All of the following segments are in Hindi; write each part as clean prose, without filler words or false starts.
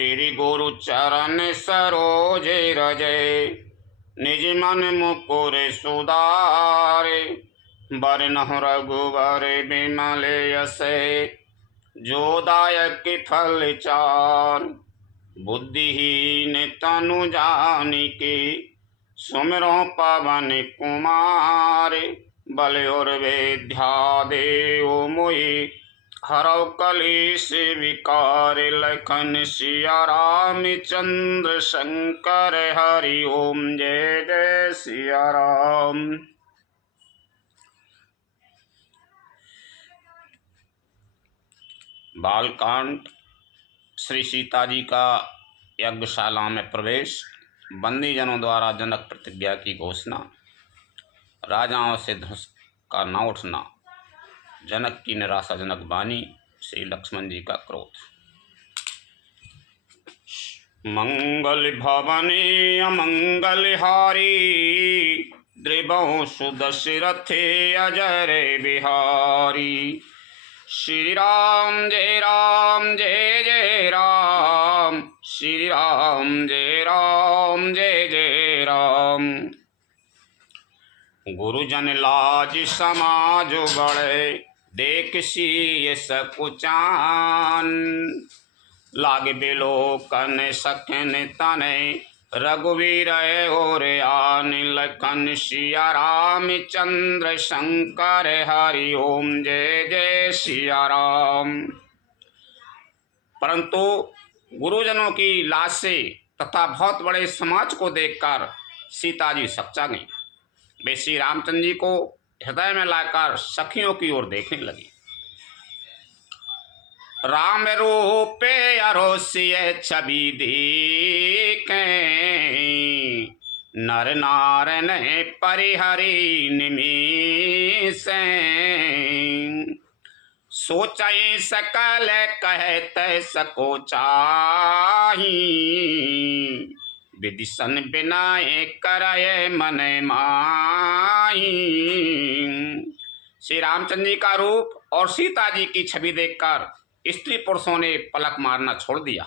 श्री गुरु चरण सरोज रजे, निज मन मुकुर सुधारे। बरनहुँ रघुबर बिमल यसे, जो दायक फल चार। बुद्धिहीन तनु जानिके, सुमिरो पवन कुमार। बल और विद्या देव मोहि, हरौ कलेश विकार। लखन सिया राम चंद्र शंकर, हरि ओम जय जय सिया राम। बालकांड। श्री सीता जी का यज्ञशाला में प्रवेश, बंदीजनों द्वारा जनक प्रतिज्ञा की घोषणा, राजाओं से धनुष का न उठना, जनक की निराशाजनक वाणी, श्री लक्ष्मण जी का क्रोध। मंगल भवने अमंगल हारी, द्रिबहु सुदशरथे अजर बिहारी। श्री राम जय जय राम, श्री राम जय जय राम। गुरुजन लाज समाज बड़े, देख सी सकुचान। लाग बिलोकन सखन तने, रघुवीर और आन। लखन सिया राम चंद्र शंकर, हरि ओम जय जय सिया राम। परंतु गुरुजनों की लाज से तथा बहुत बड़े समाज को देखकर सीता जी सकचा गई। वे श्री रामचंद्र जी को हृदय में लाकर सखियों की ओर देखने लगी। राम रूपे अरोसिय छवि देखे, नर नारन परिहरि निमिषे। सोचई सकल कहत सको चाही, विदिशन विनय करय मन माही। श्री रामचंद्र जी का रूप और सीता जी की छवि देखकर स्त्री पुरुषों ने पलक मारना छोड़ दिया।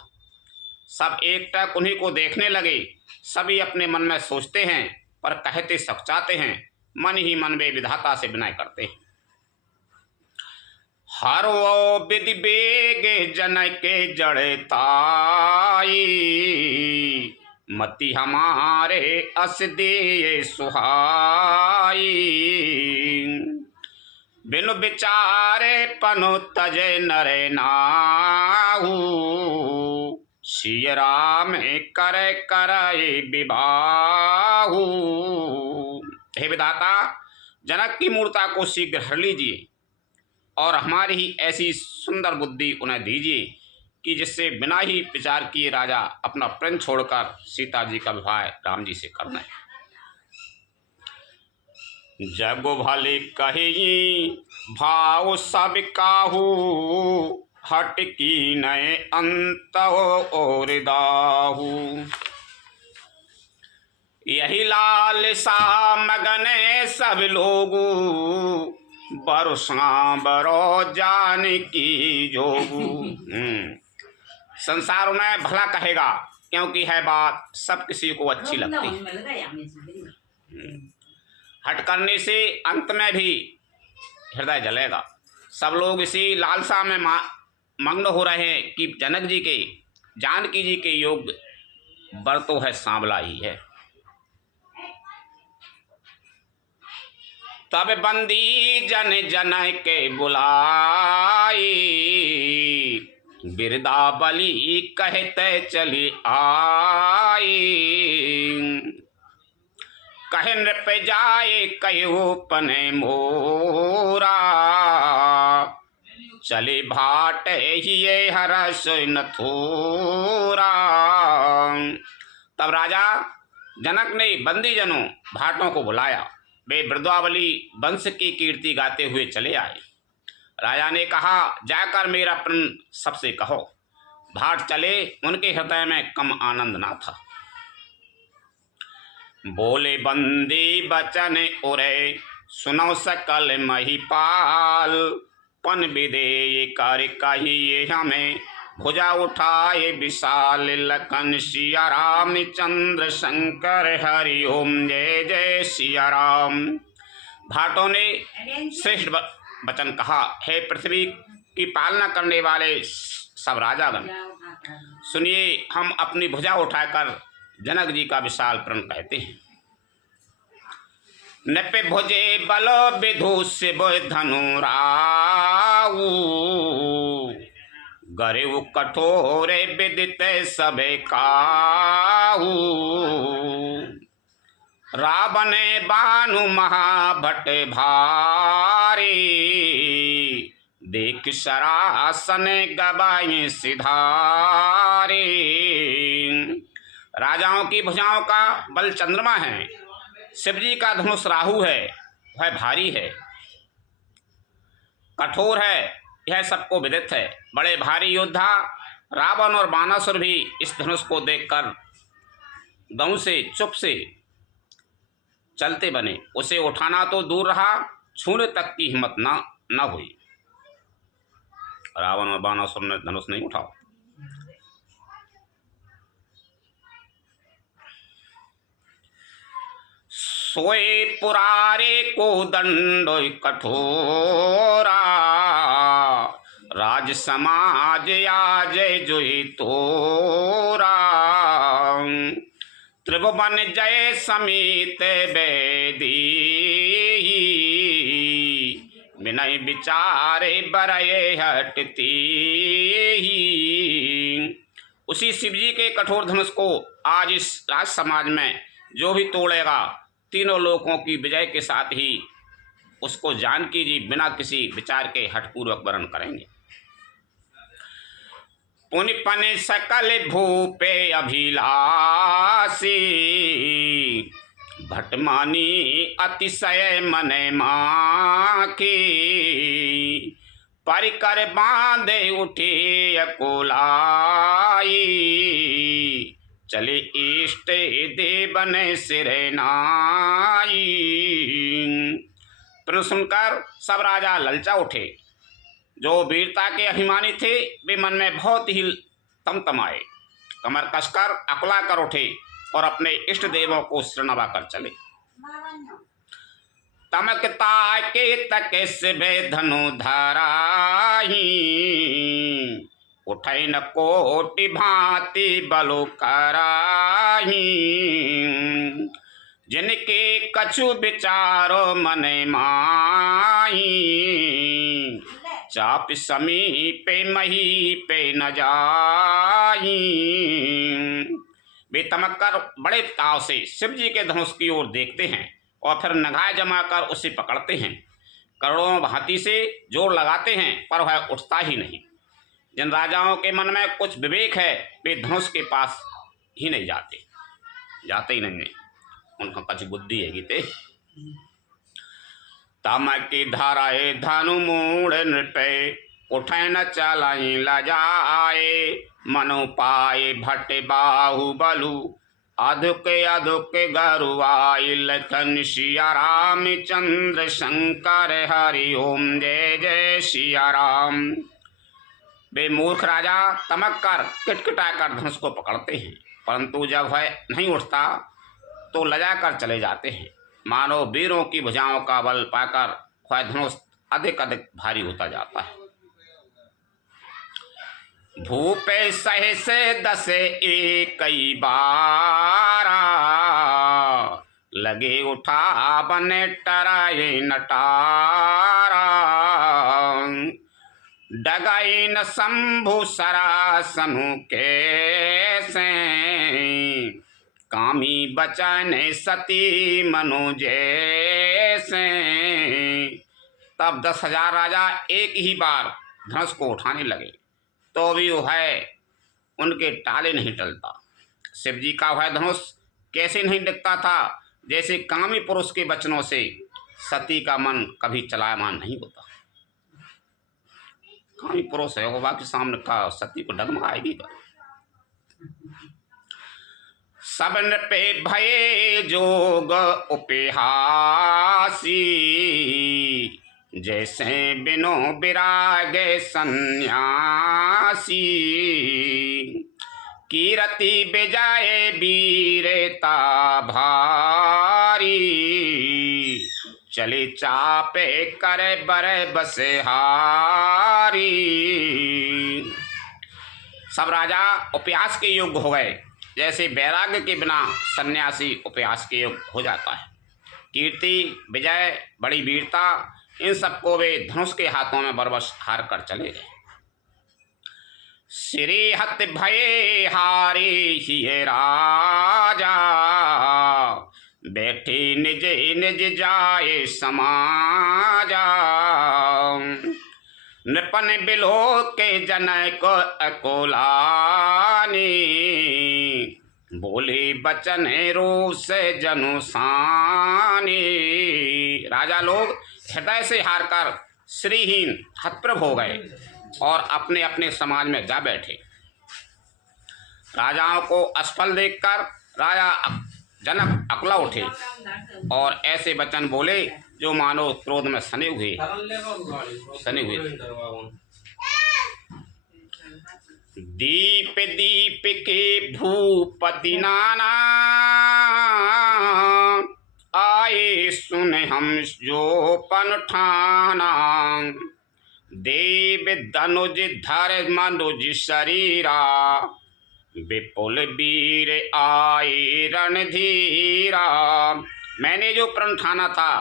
सब एकटक उन्हीं को देखने लगे। सभी अपने मन में सोचते हैं पर कहते सकचाते हैं, मन ही मन में विधाता से विनय करते हैं। हर वो विधि बेग जनक जड़े ताई, मति हमारे अस दे सुहाई। बिनु विचारे पनु तजे नरे नाहू, सिय राम करे करे विबाहू। हे विधाता, जनक की मूर्ता को शीघ्र हर लीजिए और हमारी ही ऐसी सुंदर बुद्धि उन्हें दीजिए कि जिससे बिना ही विचार किए राजा अपना प्रेम छोड़कर सीता जी का विवाह राम जी से कर दें। जग भले कही भाव सब काहू, हट की नए अंत और दाहू। यही लाल सा मगने सब लोगू, बरसा बरो जान की जोगू। संसार उन्हें भला कहेगा क्योंकि है बात सब किसी को अच्छी लगती है। हट करने से अंत में भी हृदय जलेगा। सब लोग इसी लालसा में मग्न हो रहे हैं कि जनक जी के, जानकी जी के योग वर तो है सांवला ही है। तब बंदी जन जन के बुलाई, बिरदावली कहते चली आई। कहे नृप जाए कहो पने मोरा, चले भाट ये हरस नथुरा। तब राजा जनक ने बंदीजनों भाटों को बुलाया। वे बिरदावली वंश की कीर्ति गाते हुए चले आए। राजा ने कहा, जाकर मेरा प्रण सबसे कहो। भाट चले, उनके हृदय में कम आनंद ना था। बोले बंदी बचन उरे, सुनो सकल महिपाल। पन विदे कर कहिए हमें, भुजा उठाए विशाल लखन सिया राम चंद्र शंकर हरि ओम जय जय सिया राम। भाटों ने श्रेष्ठ वचन कहा, हे पृथ्वी की पालना करने वाले सब राजागण, सुनिए, हम अपनी भुजा उठाकर जनक जी का विशाल प्रण कहते हैं। नपे भुजे बलो विधु शिव धनुराऊ, गरेउ कठोरे विदित सबे काऊ। रावण बानु महाभट भारी, देख सरासन गवाए सिधारे। राजाओं की भुजाओं का बल चंद्रमा है, शिव जी का धनुष राहु है, वह भारी है, कठोर है, यह सबको विदित है। बड़े भारी योद्धा रावण और बानासुर भी इस धनुष को देखकर गऊ से चुप से चलते बने। उसे उठाना तो दूर रहा, छूने तक की हिम्मत न हुई। रावण और बानासुर ने धनुष नहीं उठाया। सोए पुरारे को दंड कठोरा, राज समाज आज जोई तोरा। त्रिभुवन जय समीत बेदी, विनय विचारे बरये हटती। उसी शिवजी के कठोर धनुष को आज इस राज समाज में जो भी तोड़ेगा, तीनों लोकों की विजय के साथ ही उसको जानकी जी बिना किसी विचार के हठपूर्वक वरण करेंगे। पुनि पने सकल भूपे अभिलाषी, भटमानी अतिशय मने माखी। परिकर बांधे उठे अकुलाई, चले इष्ट देवन सिरे नाई। पर सुनकर सब राजा ललचा उठे। जो वीरता के अभिमानी थे वे मन में बहुत ही तमतमाए, कमर कसकर अकुला कर उठे और अपने इष्ट देवों को शरणवा कर चले। तमकता के तक शिवे धनु धराही, उठै न कोटि भांति बलो कराही। जिनके कछु विचारो मने माही, चाप समीपे मही पे न जाई। वे तमक कर बड़े ताव से शिव जी के धनुष की ओर देखते हैं और फिर नगाए जमाकर उसे पकड़ते हैं। करोड़ों भांति से जोर लगाते हैं पर वह उठता ही नहीं। जिन राजाओं के मन में कुछ विवेक है वे धनुष के पास ही नहीं जाते ही नहीं, उनका कुछ बुद्धि है गीते। तमकी धराए धनु मूढ़ नृपे, उठे न चलाई लजाए। मनु पाए भट बाहुबलु, अधुक अधुक गरुआई। लखन सिया राम चंद्र शंकर हरि ओम जय जय सिया राम। वे मूर्ख राजा तमक कर किटकिटा कर धनुष को पकड़ते हैं, परंतु जब वह नहीं उठता तो लजा कर चले जाते हैं। मानो वीरों की भुजाओं का बल पाकर वह धनुष अधिक अधिक भारी होता जाता है। भूपे सहस दसे एकई बारा, लगे उठा बने टराए नटारा। डगाई न शंभु सरासनु कैसे, कामी बचन सती मनु जैसे। तब 10,000 राजा एक ही बार धनुष को उठाने लगे तो भी वह उनके टाले नहीं टलता। शिव जी का वह धनुष कैसे नहीं दिखता था, जैसे कामी पुरुष के वचनों से सती का मन कभी चलायमान नहीं होता। कामी पुरुष है होगा के सामने का सती को डगमगाएगी। सबन पे भये जोग उपहासी, जैसे बिनो विरागे सन्यासी, कीरति बिजाए वीरता भारी, चले चापे करे बरे बसहारी। सब राजा उपयास के योग्य हो गए, जैसे वैराग्य के बिना सन्यासी उपयास के योग्य हो जाता है। कीर्ति, विजय, बड़ी वीरता, इन सबको वे धनुष के हाथों में बरबस हार कर चले गए। श्री हत भये हारे ही राजा, बैठे निज निज जाए समाजा, नृपन बिलो के जनय को अकोलानी, बोले बचन रोष जनुसानी। राजा लोग हृदय से हारकर श्रीहीन हतप्रभ हो गए और अपने अपने समाज में जा बैठे। राजाओं को असफल देखकर राजा जनक अकला उठे और ऐसे वचन बोले जो मानो क्रोध में सने हुए। दीप दीप के भूपति नाना, आए सुन हम जो पन ठाना, देव धनुज धर मनुज शरीरा, विपुल वीर आए रणधीरा। मैंने जो प्रण ठाना था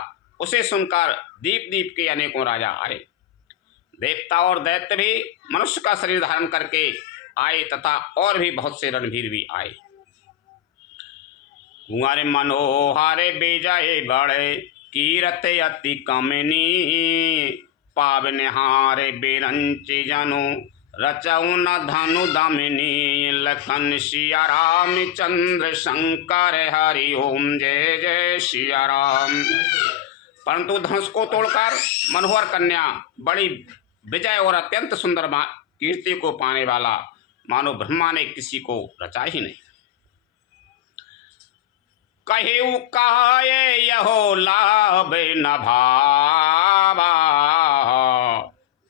उसे सुनकर दीप दीप के अनेकों राजा आए। देवता और दैत्य भी मनुष्य का शरीर धारण करके आए तथा और भी बहुत से रणवीर भी आए। कुंवर मनोहर विजय बड़े, कीरत अति कमनी, पावनहार बिरंच जनु, रचऊ न धनु दमिनी, लखन सिया राम चंद्र शंकर हरि ओम जय जय सिया राम। परंतु धनुष को तोड़कर मनोहर कन्या, बड़ी विजय और अत्यंत सुंदर कीर्ति को पाने वाला मानो ब्रह्मा ने किसी को रचा ही नहीं। कहेऊ काये यहो लाभ न भावा,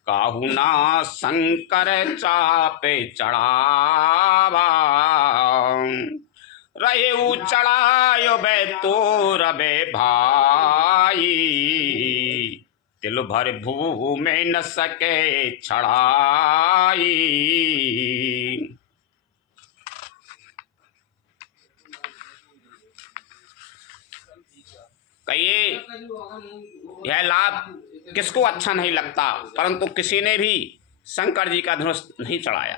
काहू ना शंकर चापे चढ़ावा, रहेऊ चढ़ायो बे तोर बे भाई, तिल भर भू में न सके छड़ाई। कहिए यह लाभ किसको अच्छा नहीं लगता, परंतु किसी ने भी शंकर जी का धनुष नहीं चढ़ाया।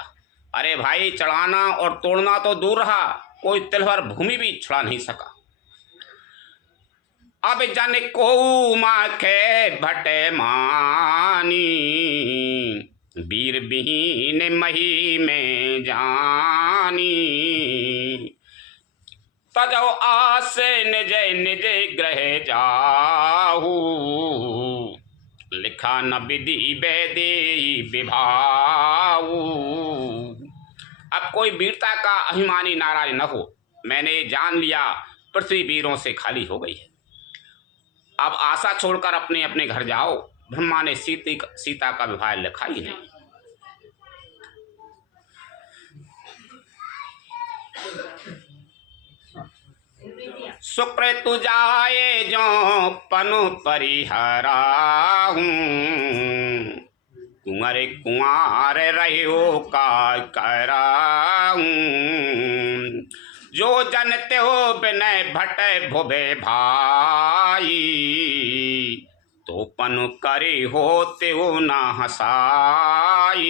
अरे भाई, चढ़ाना और तोड़ना तो दूर रहा, कोई तिल भर भूमि भी छुड़ा नहीं सका। अब जन को माखे भटे मानी, वीर बिहीन मही में जानी, तजो आस निज निज ग्रह जाहू, लिखा न विधि वेदी विभाऊ। अब कोई वीरता का अभिमानी नाराज न हो, मैंने जान लिया पृथ्वी वीरों से खाली हो गई है। अब आशा छोड़कर अपने अपने घर जाओ। ब्रह्मा ने सीता का विवाह लिखा ही नहीं। सुकृत जाए जो पनु परिहराहूं, कुंवर कुंवर रहो का कराहूं, जो जनते हो विनय भटे भुबे भाई, तो पनु करे होते हो ना हसाई।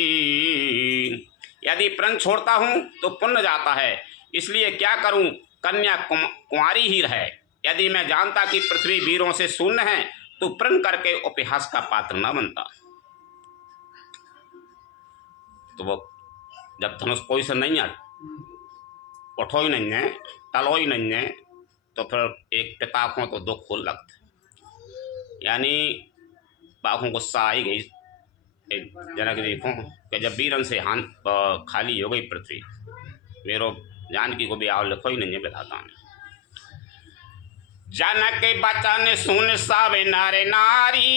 यदि प्रण छोड़ता हूँ तो पुण्य जाता है, इसलिए क्या करूँ, कन्या कुंवारी ही रहे। यदि मैं जानता कि पृथ्वी वीरों से शून्य है तो प्रण करके उपहास का पात्र न बनता। तो वो जब धनुष कोई से नहीं है, उठो ही नहीं है, टलो ही नहीं है, तो फिर एक पिता को तो दुख हो लगता। यानी बाघों गुस्सा आई गई जनक जी को कि जब वीरन से खाली हो गई पृथ्वी, वीरों जानकी को भी आओ लिखो ही नहीं है विधाता ने। जनक बचन सुन सब नर नारी,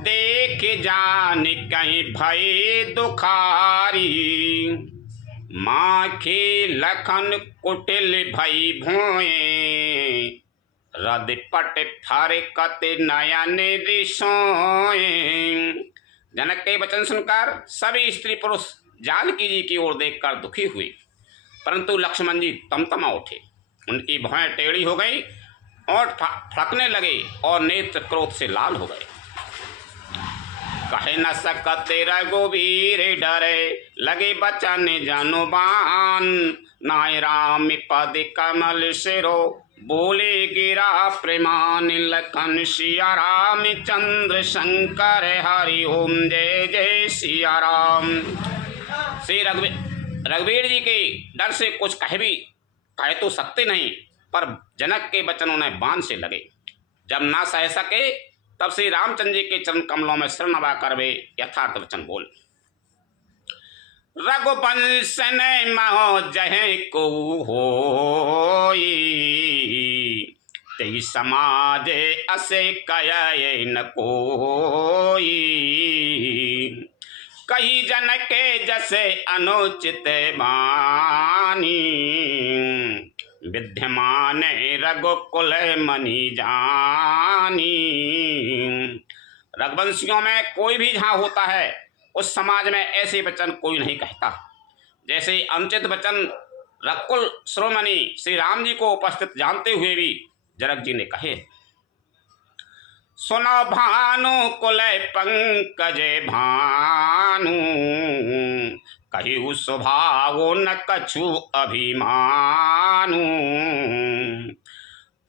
देख जान कहीं भय दुखारी। माखी लखन कुटिल भई भोए, रदपट फरकत नयन रिसोए। जनक के वचन सुनकर सभी स्त्री पुरुष जानकी जी की ओर देखकर दुखी हुए, परंतु लक्ष्मण जी तमतमा उठे। उनकी भौएं टेढ़ी हो गई और फड़कने लगे और नेत्र क्रोध से लाल हो गए। कहे न सकते रघुवीर डरे, लगे बचन जनुबान। नाय राम पद कमल सिरो, बोले गिरा प्रेमान। लखन सिया राम चंद्र शंकर हरि ओम जय जय सिया राम। श्री रघुवीर जी के डर से कुछ कह तो सकते नहीं, पर जनक के वचन उन्हें बाण से लगे। जब ना सह सके तब श्री रामचंद्र जी के चरण कमलों में सिर नवा कर वे यथार्थ वचन बोल। रघुवंश ने महो जय को होई, तेई समाज असे कय न कोई। कही जन के जैसे अनुचित बानी, विद्यमान रघुकुल मनी जानी। रघुवंशियों में कोई भी जहाँ होता है उस समाज में ऐसे वचन कोई नहीं कहता। जैसे अनुचित वचन रघुकुल श्रोमणि श्री राम जी को उपस्थित जानते हुए भी जनक जी ने कहे। सुनो भानु कुल पंकज भानु, कहिउ स्वभाव न कछु अभिमानु।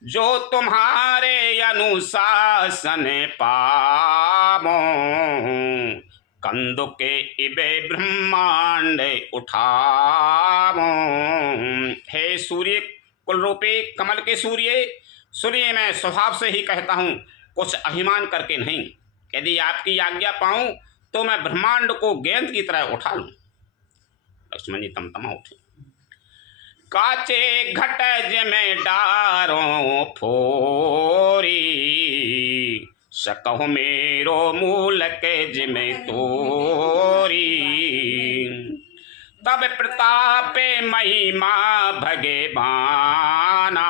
जो तुम्हारे अनुशासन पावो, कंदु के इबे ब्रह्मांड उठावो। हे सूर्य कुल रूपी कमल के सूर्य मैं स्वभाव से ही कहता हूँ, कुछ अभिमान करके नहीं। यदि आपकी आज्ञा पाऊं तो मैं ब्रह्मांड को गेंद की तरह उठा लूं। लक्ष्मण जी तमतमा उठे। काचे घट में डारों फोरी, सकहु मेरो मूल के जिमे तोरी। तब प्रतापे महिमा भगे बाना,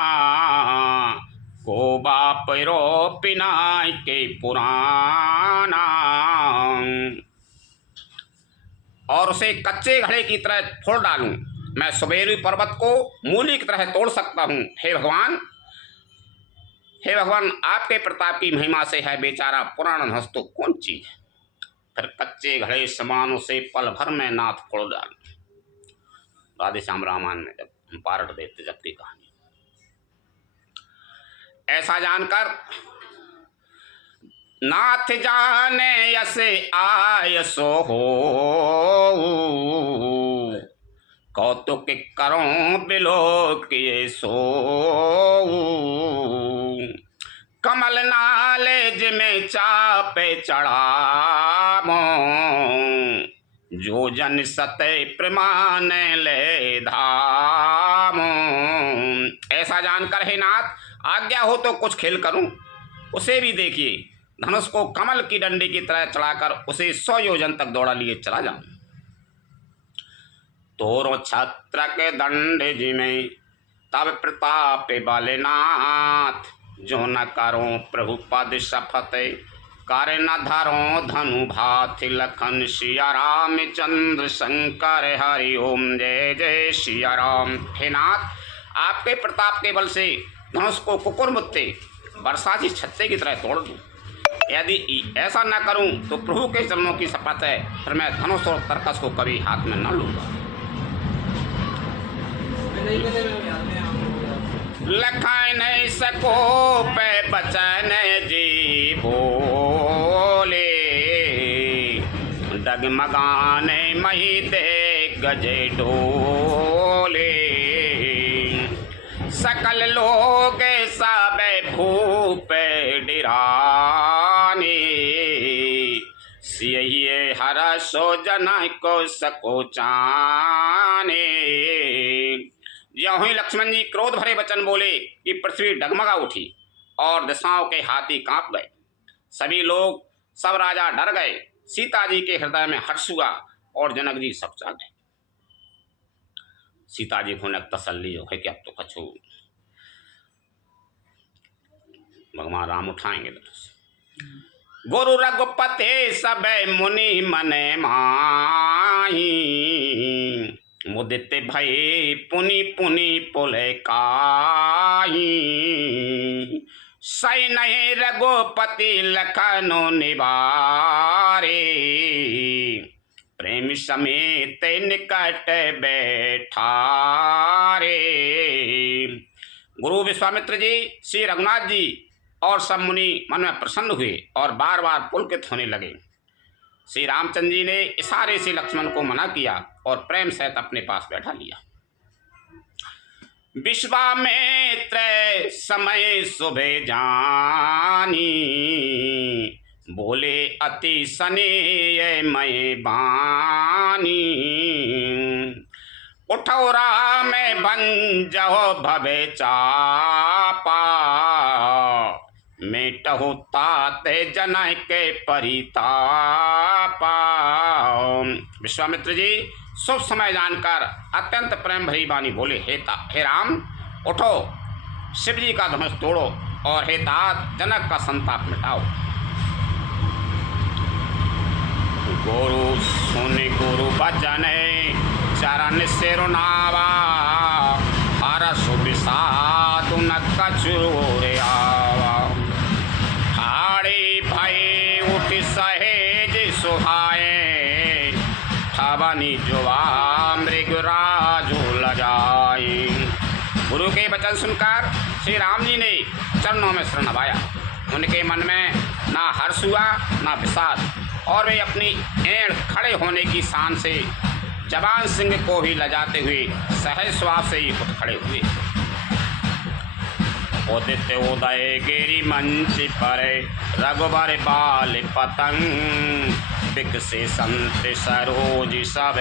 को बाप रो पिनाय के पुराना। और उसे कच्चे घड़े की तरह फोड़ डालूं, मैं सुमेरु पर्वत को मूली की तरह तोड़ सकता हूँ। हे भगवान आपके प्रताप की महिमा से है बेचारा पुराण धनुष तो कौन चीज है। फिर कच्चे घड़े समान उसे पल भर में नाथ फोड़ डाल। राधे श्याम रामायण में जब हम पारट देते जब की कहानी। ऐसा जानकर नाथ जाने यसे आय सो हो, कौतुक करो बिलो किए सो। कमल नालेज में चापे चढ़ावो, जो जन सत्य प्रमाण ले धामो। ऐसा जानकर हे नाथ आज्ञा हो तो कुछ खेल करूं। उसे भी देखिए, धनुष को कमल की डंडी की तरह चढ़ाकर उसे 100 योजन तक दौड़ा लिए चला जाऊं। तोरो छत्र के दंड जिमे तब प्रताप बालेनाथ, जो न करो प्रभु पद शपथ कर न धरो धनु भाथ। लखन सिया राम चंद्र शंकर हरि ओम जय जय सिया राम। हे नाथ आपके प्रताप के बल से धनुष को कुकुरमुत्ते वर्षा की छत्ते की तरह तोड़ दूं। यदि ऐसा न करूं तो प्रभु के चरणों की शपथ है, फिर मैं धनुष और तरकस को कभी हाथ में न लूंगा। लखाए नहीं सको पे बचन जी बोले, डगमगाने मही दे गजे डोले। सकल लोग सब भूप डिराने, सिये हर सो जना को सको चाने। ज्यों ही लक्ष्मण जी क्रोध भरे वचन बोले कि पृथ्वी डगमगा उठी और दिशाओं के हाथी कांप गए। सभी लोग, सब राजा डर गए। सीता जी के हृदय में हर्ष हुआ और जनक जी सब जा गए। सीता जी को तसल्ली हो है कि अब तो कछु भगवान राम उठाएंगे। गुरु रघुपति सब मुनि मने माही, मुदित भय पुनि पुनि पुले काही। सै नहीं रघुपति लखनो निवारे, प्रेम समेत निकट बैठारे। गुरु विश्वामित्र जी, श्री रघुनाथ जी और सब मुनि मन में प्रसन्न हुए और बार बार पुलकित होने लगे। श्री रामचंद्र जी ने इशारे से लक्ष्मण को मना किया और प्रेम सहित अपने पास बैठा लिया। विश्वामित्र समय सुबह जानी, बोले अति स्नेह मैं बानी। उठो राम भंजो भवे चापा, मेटहु ताते जनक के परितापा। विश्वामित्र जी शुभ समय जानकर अत्यंत प्रेम भरी वाणी बोले, हे राम उठो, शिव जी का धनुष तोड़ो और हे तात जनक का संताप मिटाओ। गुरु सुन गुरु बचन चरण सिरुनावा, हरसु विषाद न कछु रे आवा। हाड़ी भय उठ सहेज सुहाए, ठवनी जुआ मृगराजु लजाई। गुरु के वचन सुनकर श्री राम जी ने चरणों में शरण नवाया। उनके मन में ना हर्ष हुआ ना विषाद, और वे अपनी एड़ खड़े होने की शान से जवान सिंह को ही लजाते हुए सहज स्वभाव से ही उठ खड़े हुए। उदित उदय गिरि मंच पर रघुबर बाल पतंग, बिकसे संत सरोज सब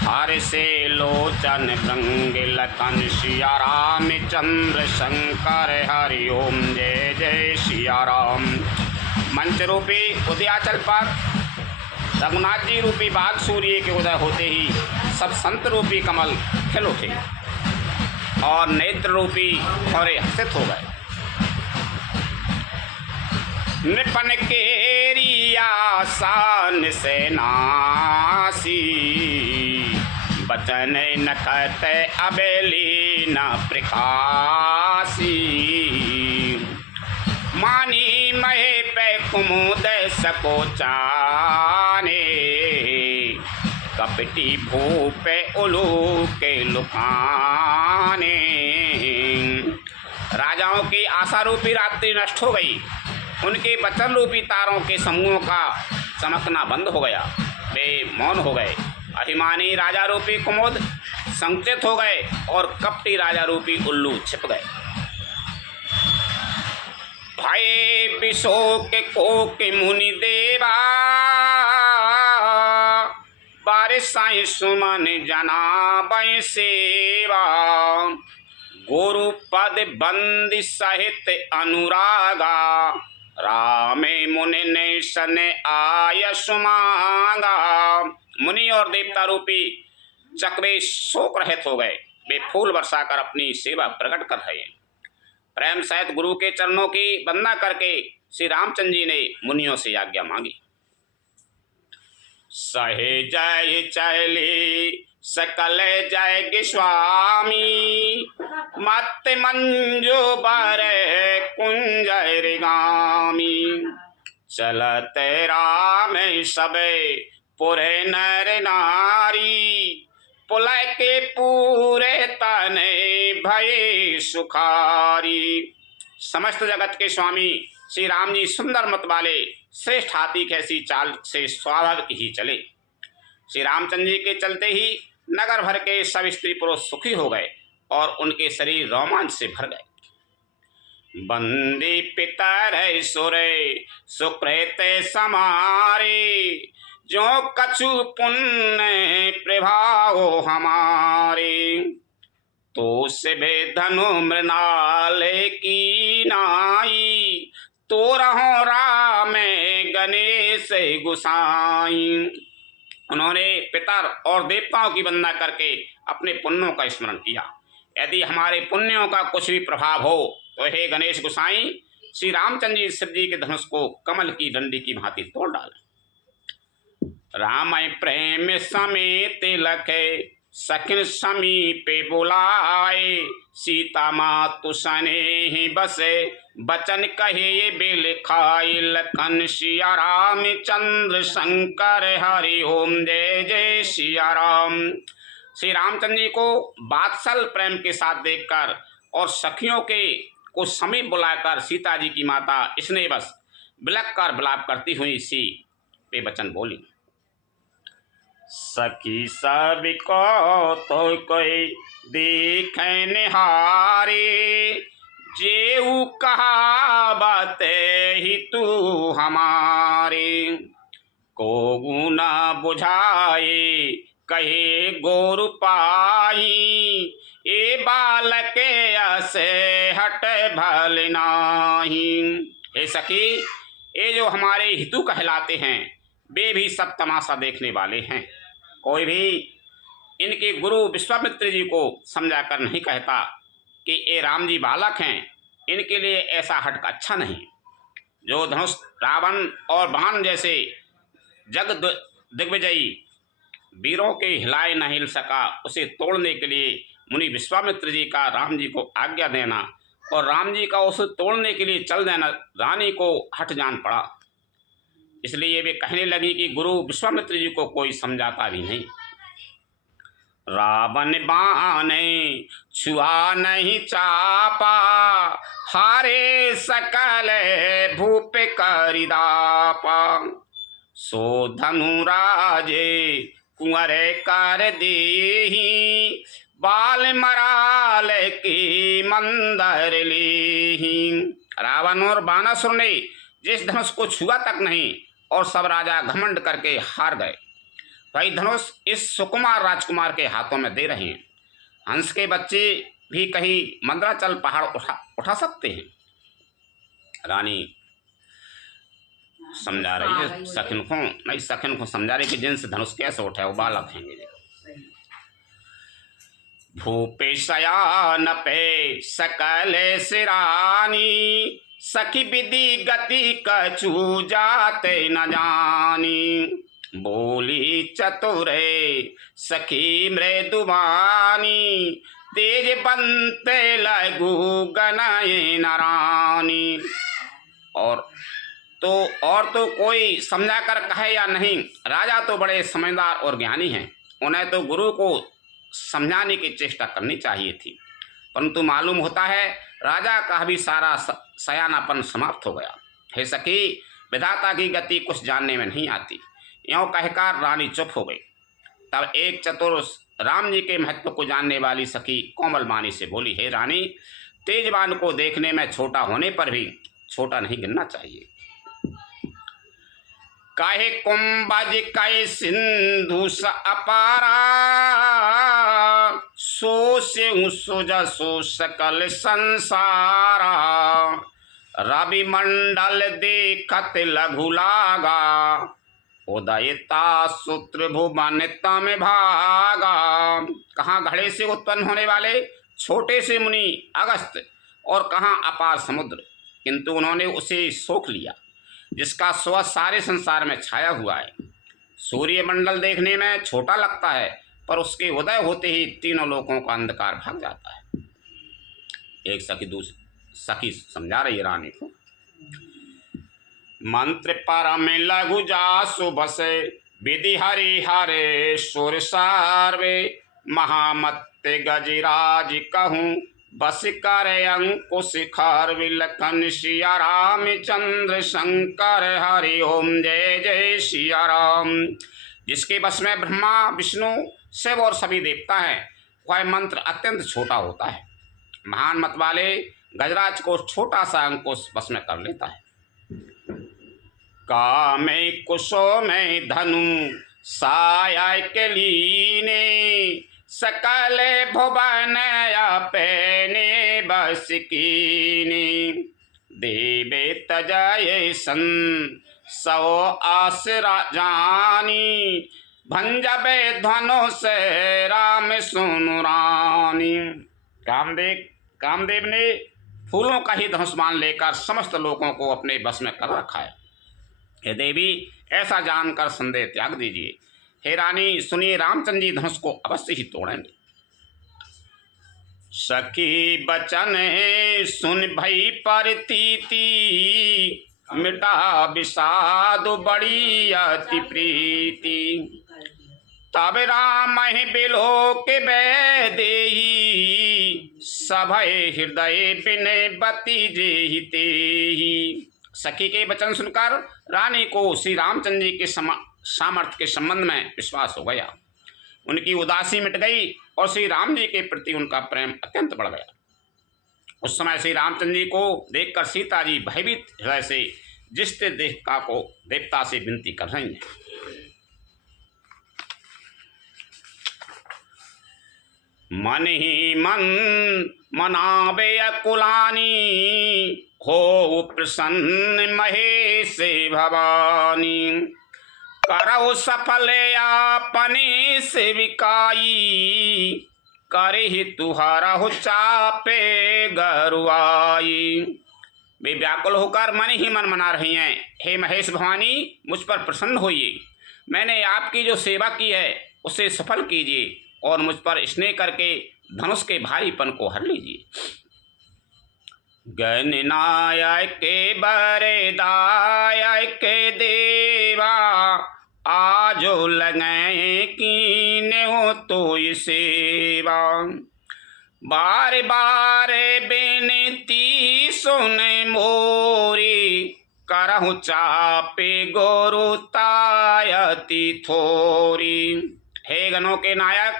हर से लोचन भृंग। लखन सिया राम चंद्र शंकर हरि ओम जय जय सिया राम। मंच रूपी उदयाचल पर रघुनाथ जी रूपी बाघ सूर्य के उदय होते ही सब संत रूपी कमल खिल उठे और नेत्र रूपी खौरे हसित हो गए। नृपन केरिया सान से नासी, बचन न कहते अबेली न प्रकाशी। मानी महे पे कुमुद सको चाने, कपटी भूपे उलू के लुकाने। राजाओं की आशा रूपी रात्रि नष्ट हो गई। उनके वचन रूपी तारों के समूहों का चमकना बंद हो गया। वे मौन हो गए। अभिमानी राजा रूपी कुमुद संकुचित हो गए और कपटी राजा रूपी उल्लू छिप गए। भय विशोक कोक मुनि देवा, बारिशाई सुमन जना बय सेवा। गुरु पद बंदी सहित अनुरागा, रामे मुनि ने सन आय सुमांगा। मुनि और देवता रूपी चक्रवे शोक रहित हो गए। वे फूल बरसाकर अपनी सेवा प्रकट कर रहे हैं। प्रेम सहित गुरु के चरणों की वंदना करके श्री रामचंद्र जी ने मुनियों से आज्ञा मांगी। सहे जय चले सकल जय स्वामी, मत मंजो बर कुंजर गामी। चलत राम सबे पुरे नर नारी, पुलय के पूरे तने भय सुखारी। समस्त जगत के स्वामी श्री राम जी सुंदर मत वाले श्रेष्ठ हाथी कैसी चाल से स्वाभाविक ही चले। श्री रामचंद्र जी के चलते ही नगर भर के सब स्त्री पुरुष सुखी हो गए और उनके शरीर रोमांच से भर गए। बंदी पितर सुरे सुकृत समारे, जो कछु पुण्य प्रभाव हमारे। तो से भे धनु मृणाले की नाई, तो रहो राम गणेश गुसाई। उन्होंने पितर और देवताओं की वंदना करके अपने पुण्यों का स्मरण किया। यदि हमारे पुण्यों का कुछ भी प्रभाव हो तो हे गणेश गोसाई, श्री रामचंद्र जी शिव जी के धनुष को कमल की डंडी की भांति तोड़ डालें। राम प्रेम समेत लखे सखिन समीपे बुलाए, सीता मातु सनेहि बसे बचन कहे बेल खाई, लखन सिया राम चंद्र शंकर हरि ओम जय जय सिया राम। श्री रामचंद्र जी को बात्सल प्रेम के साथ देखकर और सखियों के को समीप बुलाकर सीता जी की माता इसने बस बिलख कर विलाप करती हुई सी पे वचन बोली। सखी सब को तो कोई देख निहारे, जेऊ कहा बात ही तू हमारे, को गुना बुझाए कहे गोरु पाई, ए बालक ऐसे हट भल नाही। हे सखी, ये जो हमारे हितु कहलाते हैं वे भी सब तमाशा देखने वाले हैं। कोई भी इनके गुरु विश्वामित्र जी को समझाकर नहीं कहता कि ये राम जी बालक हैं, इनके लिए ऐसा हट अच्छा नहीं। जो धनुष रावण और बाण जैसे जग दिग्विजयी वीरों के हिलाए न हिल सका, उसे तोड़ने के लिए मुनि विश्वामित्र जी का राम जी को आज्ञा देना और राम जी का उसे तोड़ने के लिए चल देना रानी को हट जान पड़ा। इसलिए वे कहने लगी कि गुरु विश्वामित्र जी को कोई समझाता भी नहीं। रावण बाने छुआ नहीं चापा, हारे सकल भूप करिदापा, सो धनुराजे कुंवर कर देही, बाल मराल की मंदर लीही। रावण और बानासुर ने जिस धनुष को छुआ तक नहीं और सब राजा घमंड करके हार गए, वही धनुष इस सुकुमार राजकुमार के हाथों में दे रहे हैं। हंस के बच्चे भी कहीं मंदराचल पहाड़ उठा सकते हैं। रानी समझा रही है सखिन को, नहीं सखिन को समझा रही कि जिनसे धनुष कैसे उठे वो बालक हैं। भूपे शयान पे सकल सिरानी, सखी विधि गति कछु जाते न जानी, बोली चतुरे सखी मृदुवानी, तेज बनते लगू गनये नारानी। और तो कोई समझा कर कहे या नहीं, राजा तो बड़े समझदार और ज्ञानी हैं, उन्हें तो गुरु को समझाने की चेष्टा करनी चाहिए थी, परंतु मालूम होता है राजा का भी सारा सयानापन समाप्त हो गया। हे सखी, विधाता की गति कुछ जानने में नहीं आती। यों कहकर रानी चुप हो गई। तब एक चतुर राम जी के महत्व को जानने वाली सखी कोमल वाणी से बोली, हे रानी, तेजवान को देखने में छोटा होने पर भी छोटा नहीं गिनना चाहिए। काहे कुंभज कै सिंधु स अपारा, सो से सुजसो सकल संसारा, रवि मंडल देखत लघु लागा, उदयता सूत्र भुवन तम भागा। कहाँ घड़े से उत्पन्न होने वाले छोटे से मुनि अगस्त और कहाँ अपार समुद्र, किंतु उन्होंने उसे सोख लिया जिसका स्व सारे संसार में छाया हुआ है। सूर्य मंडल देखने में छोटा लगता है, पर उसके उदय होते ही तीनों लोकों का अंधकार भाग जाता है। एक सखी समझा रही रानी को, मंत्र परम लघु जासु बसे, विधि हरि हरे सुर सार्वे, महामत्ते गजराज कहूँ, बस कर अंकुश खर विलखन, सिया राम चंद्र शंकर हरि ओम जय जय सिया राम। जिसके बस में ब्रह्मा विष्णु शिव और सभी देवता हैं, वह मंत्र अत्यंत छोटा होता है। महान मत वाले गजराज को छोटा सा अंकुश बस में कर लेता है। कामे कुशो में धनु साया के लीने, सकल भुवन अपने बस कीनी, देवे तजय सन सो आसरा जानी, भंजबे धनुष राम सुनु रानी। कामदेव ने फूलों का ही धनुष मान लेकर समस्त लोगों को अपने बस में कर रखा है। हे देवी, ऐसा जानकर संदेह त्याग दीजिए। हे रानी, सुनिए, रामचंद्र जी धनुष को अवश्य ही तोड़ेंगे। सखी बचन सुन भई परतीति, मिटा विषाद बड़ी अति प्रीति, तब राम ही बिलो के बैदेही, सभय हृदय बिने बती जेहि तेहि। सखी के वचन सुनकर रानी को श्री रामचंद्र जी के सामर्थ्य के संबंध में विश्वास हो गया। उनकी उदासी मिट गई और श्री राम जी के प्रति उनका प्रेम अत्यंत बढ़ गया। उस समय श्री रामचंद्र जी को देखकर सीता जी भयभीत हृदय से जिस देवता को देवता से विनती कर रही हैं। मन ही मन मनावे अकुलानी, हो प्रसन्न महेश भवानी, करौ सफल आपने सेविकाई, करे तुहारा चापे गरुआई। वे व्याकुल होकर मन ही मन मना रही हैं, हे महेश भवानी, मुझ पर प्रसन्न होइए। मैंने आपकी जो सेवा की है उसे सफल कीजिए और मुझ पर स्नेह करके धनुष के भारीपन को हर लीजिए। गणनायक के बरेदायक के देवा, आजो लगे कीने हो तो ये सेवा, बार बार बेनती सुन मोरी, करहु चापे गोरु तायति थोरी। हे गणों के नायक,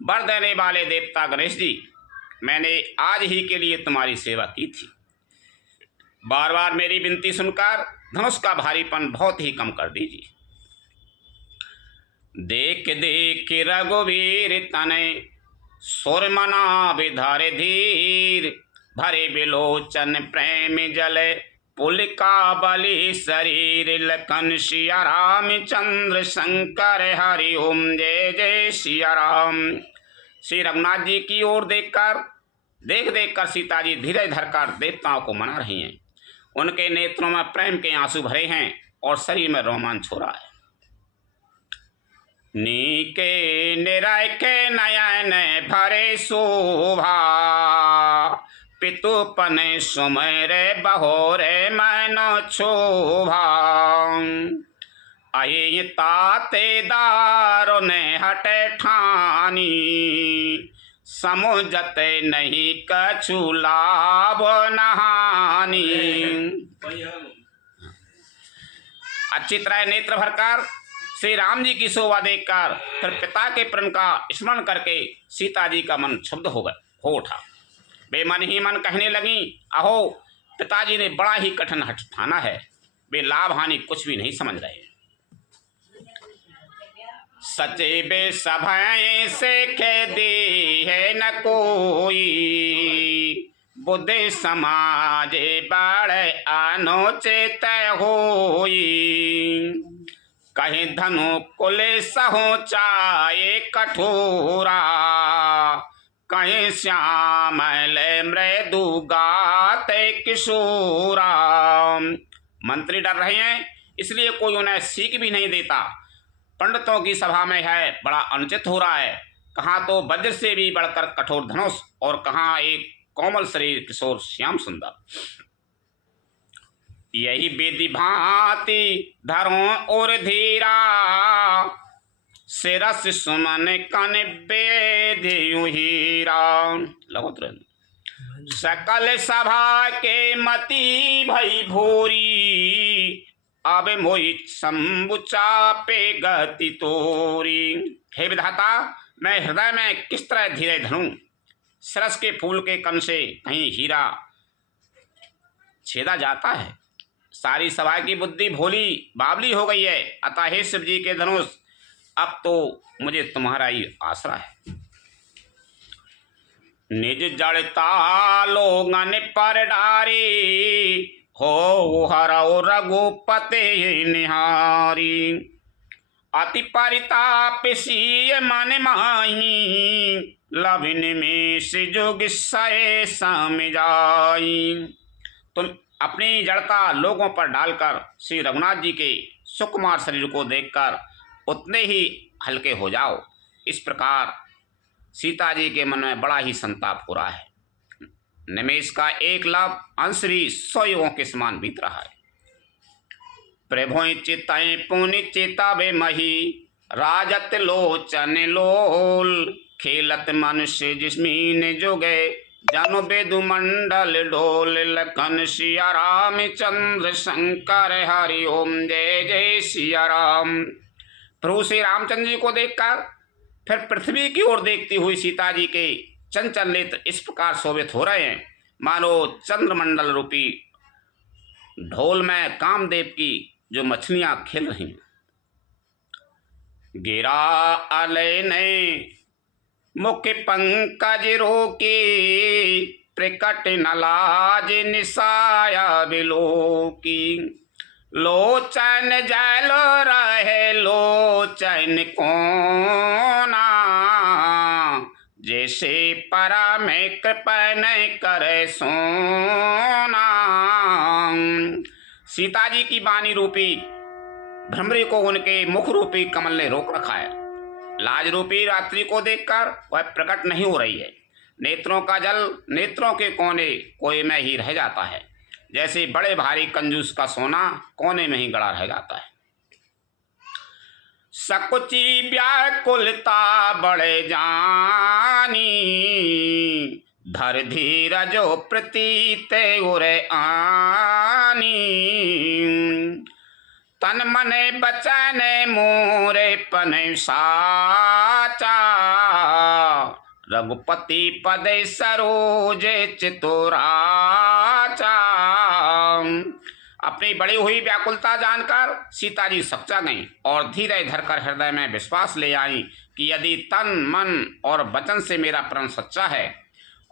वर देने वाले देवता गणेश जी, मैंने आज ही के लिए तुम्हारी सेवा की थी। बार बार मेरी विनती सुनकर धनुष का भारीपन बहुत ही कम कर दीजिए। देख देख रघुवीर तने, सुर मना विधारे धीर, भरे बिलोचन प्रेम जले, पुलिका बलि शरीर, लखन सिया रामचंद्र शंकर हरि ओम जय जय सिया राम। श्री रघुनाथ जी की ओर देख देख कर सीता जी धीरज धरकर देवताओं को मना रही हैं। उनके नेत्रों में प्रेम के आंसू भरे हैं और शरीर में रोमांच हो रहा है। नीके निराके नयन भरे शोभा, पितुपन सुमर बहोरे मन क्षोभा, अये ताते दारो ने हटे ठानी, समुझत नहीं कछु लाभ नहानी। अच्छी तरह नेत्र भरकर श्री राम जी की शोभा देखकर फिर पिता के प्रेम का स्मरण करके सीता जी का मन क्षुब्ध हो उठा। वे मन ही मन कहने लगी, अहो, पिताजी ने बड़ा ही कठिन हठ ठाना है, वे लाभ हानि कुछ भी नहीं समझ रहे। सचे बे सभाएं से दी है न कोई, बुद्धि समाजे बाढ़ अनुचित होई, कहीं धनु कुल सहो चाहे कठोरा, कहीं श्यामल मृदु गाते किशोरा। मंत्री डर रहे हैं, इसलिए कोई उन्हें सीख भी नहीं देता। पंडितों की सभा में है बड़ा अनुचित हो रहा है, कहाँ तो वज्र से भी बढ़कर कठोर धनुष और कहाँ एक कोमल शरीर किशोर श्याम सुंदर। यही विधि भांति धरों और धीरा, सिरस सुमन कन बेधु हीरा। लगोत्र सकल सभा के मति भई भोरी, अब मोहि शंभु चापे गति तोरी। हे विधाता, मैं हृदय में किस तरह धीरे धरूं? सरस के फूल के कण से कहीं हीरा छेदा जाता है। सारी सभा की बुद्धि भोली बावली हो गई है। अतः हे शिव जी के धनुष, अब तो मुझे तुम्हारा ही आसरा है। निज जड़ता लोगन पर डारी, हो हरौ रघुपति निहारी। अति परिताप सीय मन माही, लबिन में जोग सय सम जाई। तुम अपनी जड़ता लोगों पर डालकर श्री रघुनाथ जी के सुकुमार शरीर को देखकर उतने ही हल्के हो जाओ। इस प्रकार सीता जी के मन में बड़ा ही संताप हो रहा है। निमेष का एक लाभ अंश भी 100 युगों के समान बीत रहा है। प्रभु चितय पुनि चितावे मही, राजत लोचन लोल। खेलत मनुष्य जिस्मीन जुगे, जनु बेदु मंडल डोल। लखन सिया राम चंद्र शंकर हरि ओम जय जय सिया राम। प्रभु श्री रामचंद्र जी को देखकर फिर पृथ्वी की ओर देखती हुई सीता जी के चंचल नेत्र इस प्रकार शोभित हो रहे हैं मानो चंद्रमंडल रूपी ढोल में कामदेव की जो मछलियां खेल रही हैं। गिरा अलय ने मुख पंकज रोकी, प्रकट न लाज निसाया बिलोकी। लोचन जल रहे लोचन कोना, जैसे परम कृपन करे सोना। सीता जी की वाणी रूपी भ्रमरी को उनके मुख रूपी कमल ने रोक रखा है। लाज रूपी रात्रि को देखकर वह प्रकट नहीं हो रही है। नेत्रों का जल नेत्रों के कोने कोए में ही रह जाता है, जैसे बड़े भारी कंजूस का सोना कोने में ही गड़ा रह जाता है। सकुची व्याकुलता बढ़े जानी, धर धीरजो प्रतीत उरे आनी। तन मने बचने मोरे पने साचा, रघुपति पदे सरोजे चितुराचा। अपनी बड़ी हुई व्याकुलता जानकर सीता जी सकचा गईं और धीरे धरकर हृदय में विश्वास ले आई कि यदि तन मन और वचन से मेरा प्रण सच्चा है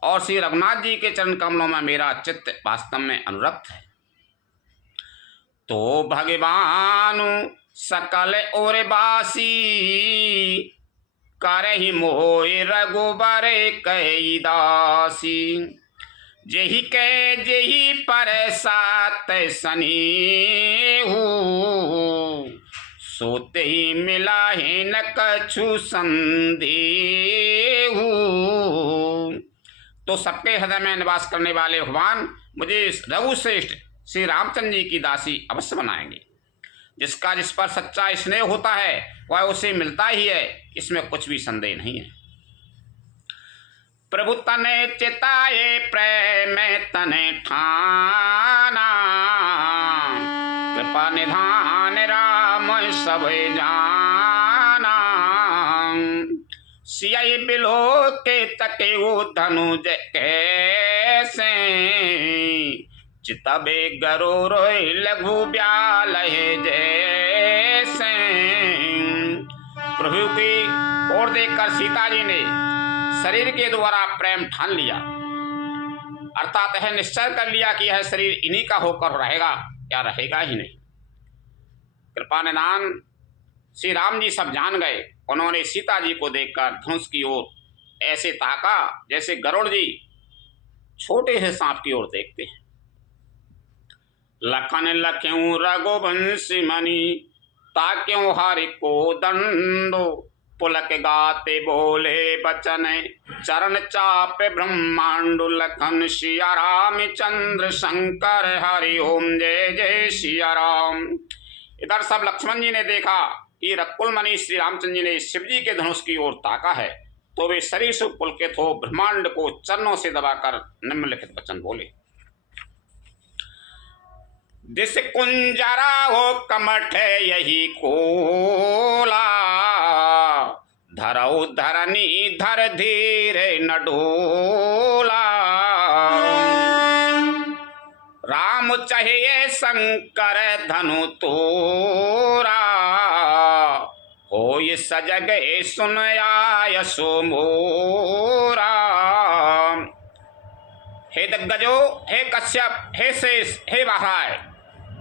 और श्री रघुनाथ जी के चरण कमलों में मेरा चित्त वास्तव में अनुरक्त है, तो भगवान सकल और बासी, करहि मोहि रघुबर कई दासी। जेहि के जेहि पर सात सनीहु, सोते ही मिला है न कछु संदेहु। तो सबके हृदय में निवास करने वाले भगवान मुझे रघुश्रेष्ठ श्री रामचंद्र जी की दासी अवश्य बनाएंगे। जिसका जिस पर सच्चा स्नेह होता है वह उसे मिलता ही है, इसमें कुछ भी संदेह नहीं है। प्रभु तने चिताए प्रेम तने ठाना, कृपा निधान राम सब जाना। सियाई बिलो के तके वो धनुज कैसे, चितबे गरो रोय लघु ब्याल जैसे। प्रभु की ओर देखकर सीता जी ने शरीर के द्वारा प्रेम ठान लिया, अर्थात यह निश्चय कर लिया कि यह शरीर इन्हीं का होकर रहेगा या रहेगा ही नहीं। कृपा निधान श्री राम जी सब जान गए। उन्होंने सीता जी को देखकर धनुष की ओर ऐसे ताका जैसे गरुड़ जी छोटे से सांप की ओर देखते हैं। लखन लख्यूं रघुवंशी मणि, ताक्यों हरि को दंडो। पुलक गाते बोले बचन, चरण चाप ब्रह्मांड। लखन सिया राम चंद्र शंकर हरि ओम जय जय सिया राम। इधर सब लक्ष्मण जी ने देखा कि रकुल मणि श्री रामचंद्र जी ने शिव जी के धनुष की ओर ताका है, तो वे शरीर से पुलकित हो ब्रह्मांड को चरणों से दबाकर निम्नलिखित वचन बोले। जिस कुंजरा हो कमठ यही खोला, धरऊ धरनी धर धीरे न डोला। राम चाहिए शंकर धनु तोरा, हो ये सजग सुन आय सो मोरा। हे दिग्गजो, हे कश्यप, हे शेष, हे महाराज,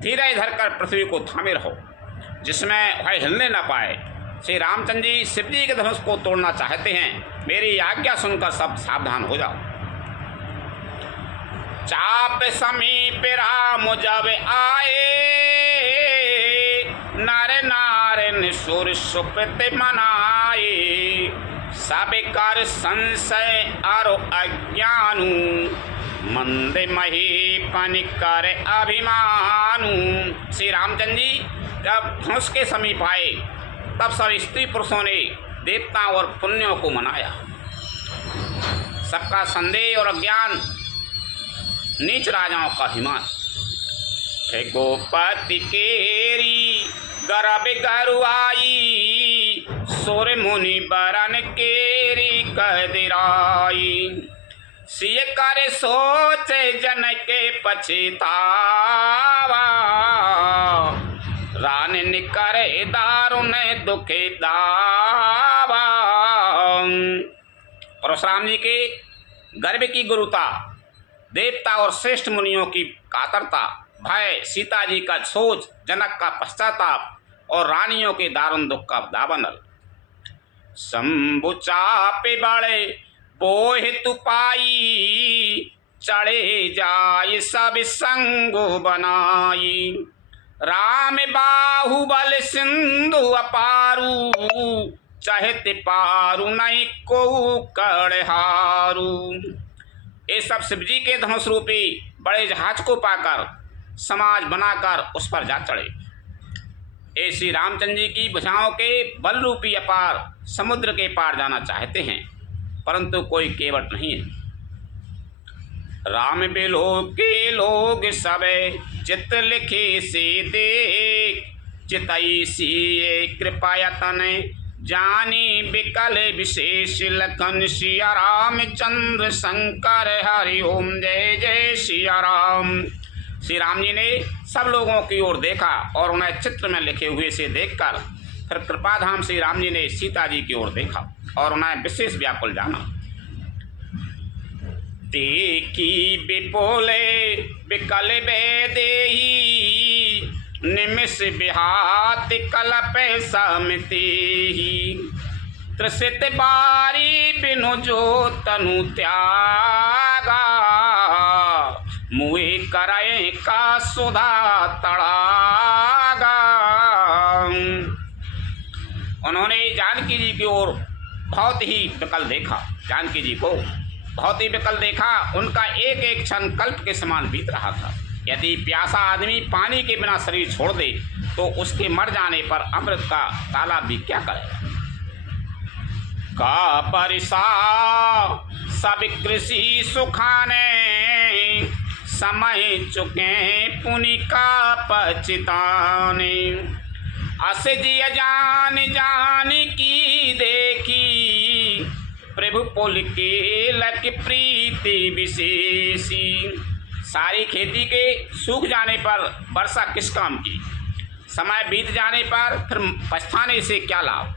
धीरे धरकर पृथ्वी को थामे रहो, जिसमें वह हिलने न पाए। श्री रामचंद्र जी शिव जी के धनुष को तोड़ना चाहते हैं, मेरी आज्ञा सुनकर सब सावधान हो जाओ। चाप समीप राम जब आए, नारे नारे निशुर सुकृत मनाए, सब कर संशय अरो अज्ञानु, मंद महीपन कर अभिमानु। श्री रामचंद्र जी जब धनुष के समीप आए तब सब स्त्री पुरुषों ने देवताओं और पुण्यों को मनाया। सबका संदेह और अज्ञान नीच राजाओं का अभिमान। हे गोपति केरी गर्भ गरुआई, सोर मुनि बरन केरी कह दिराई, सिय कर सोच जन के पछतावा, रान निकरे दारुण दुखे दावा। परशुराम जी के गर्भ की गुरुता, देवता और श्रेष्ठ मुनियों की कातरता, भय, सीता जी का सोच, जनक का पश्चाताप और रानियों के दारुण दुख का दावनल। शंभु चापे बड़े बोहे तुपाई, चढ़े जाय सब संगो बनाई, राम बाहुबल सिंधु अपारू, चहते पारू नहीं को कड़हारू। ये सब शिवजी के धनुष रूपी बड़े जहाज को पाकर समाज बनाकर उस पर जा चढ़े। ये श्री रामचंद्र जी की भुजाओं के बल रूपी अपार समुद्र के पार जाना चाहते हैं, परंतु कोई केवट नहीं है। राम बिलो के लोग सब चित लिखे से देख, चितई सी कृपायतन जानी विकल विशेष, लखन सिया राम चंद्र शंकर हरि ओम जय जय सिया राम। श्री राम जी ने सब लोगों की ओर देखा और उन्हें चित्र में लिखे हुए से देखकर फिर कृपाधाम श्री राम जी ने सीता जी की ओर देखा और उन्हें विशेष व्याकुल जाना। देखी बिपोले विकल बेदेही, निमिष बिहात कलप समिति, त्रसित बारी बिनु जो तनु त्यागा, मुए करे का सुधा तड़ागा। उन्होंने जानकी जी की ओर बहुत ही विकल देखा, जानकी जी को बहुत ही विकल देखा। उनका एक एक क्षण कल्प के समान बीत रहा था। यदि प्यासा आदमी पानी के बिना शरीर छोड़ दे तो उसके मर जाने पर अमृत का तालाब भी क्या करेगा। का परिसा सब कृषि सुखाने, समय चुके पुनि का पचिताने, अस जिय जान जान की देखी, प्रभु पुल के लक प्रीति विशेषी। सारी खेती के सूख जाने पर वर्षा किस काम की, समय बीत जाने पर फिर पछताने से क्या लाभ।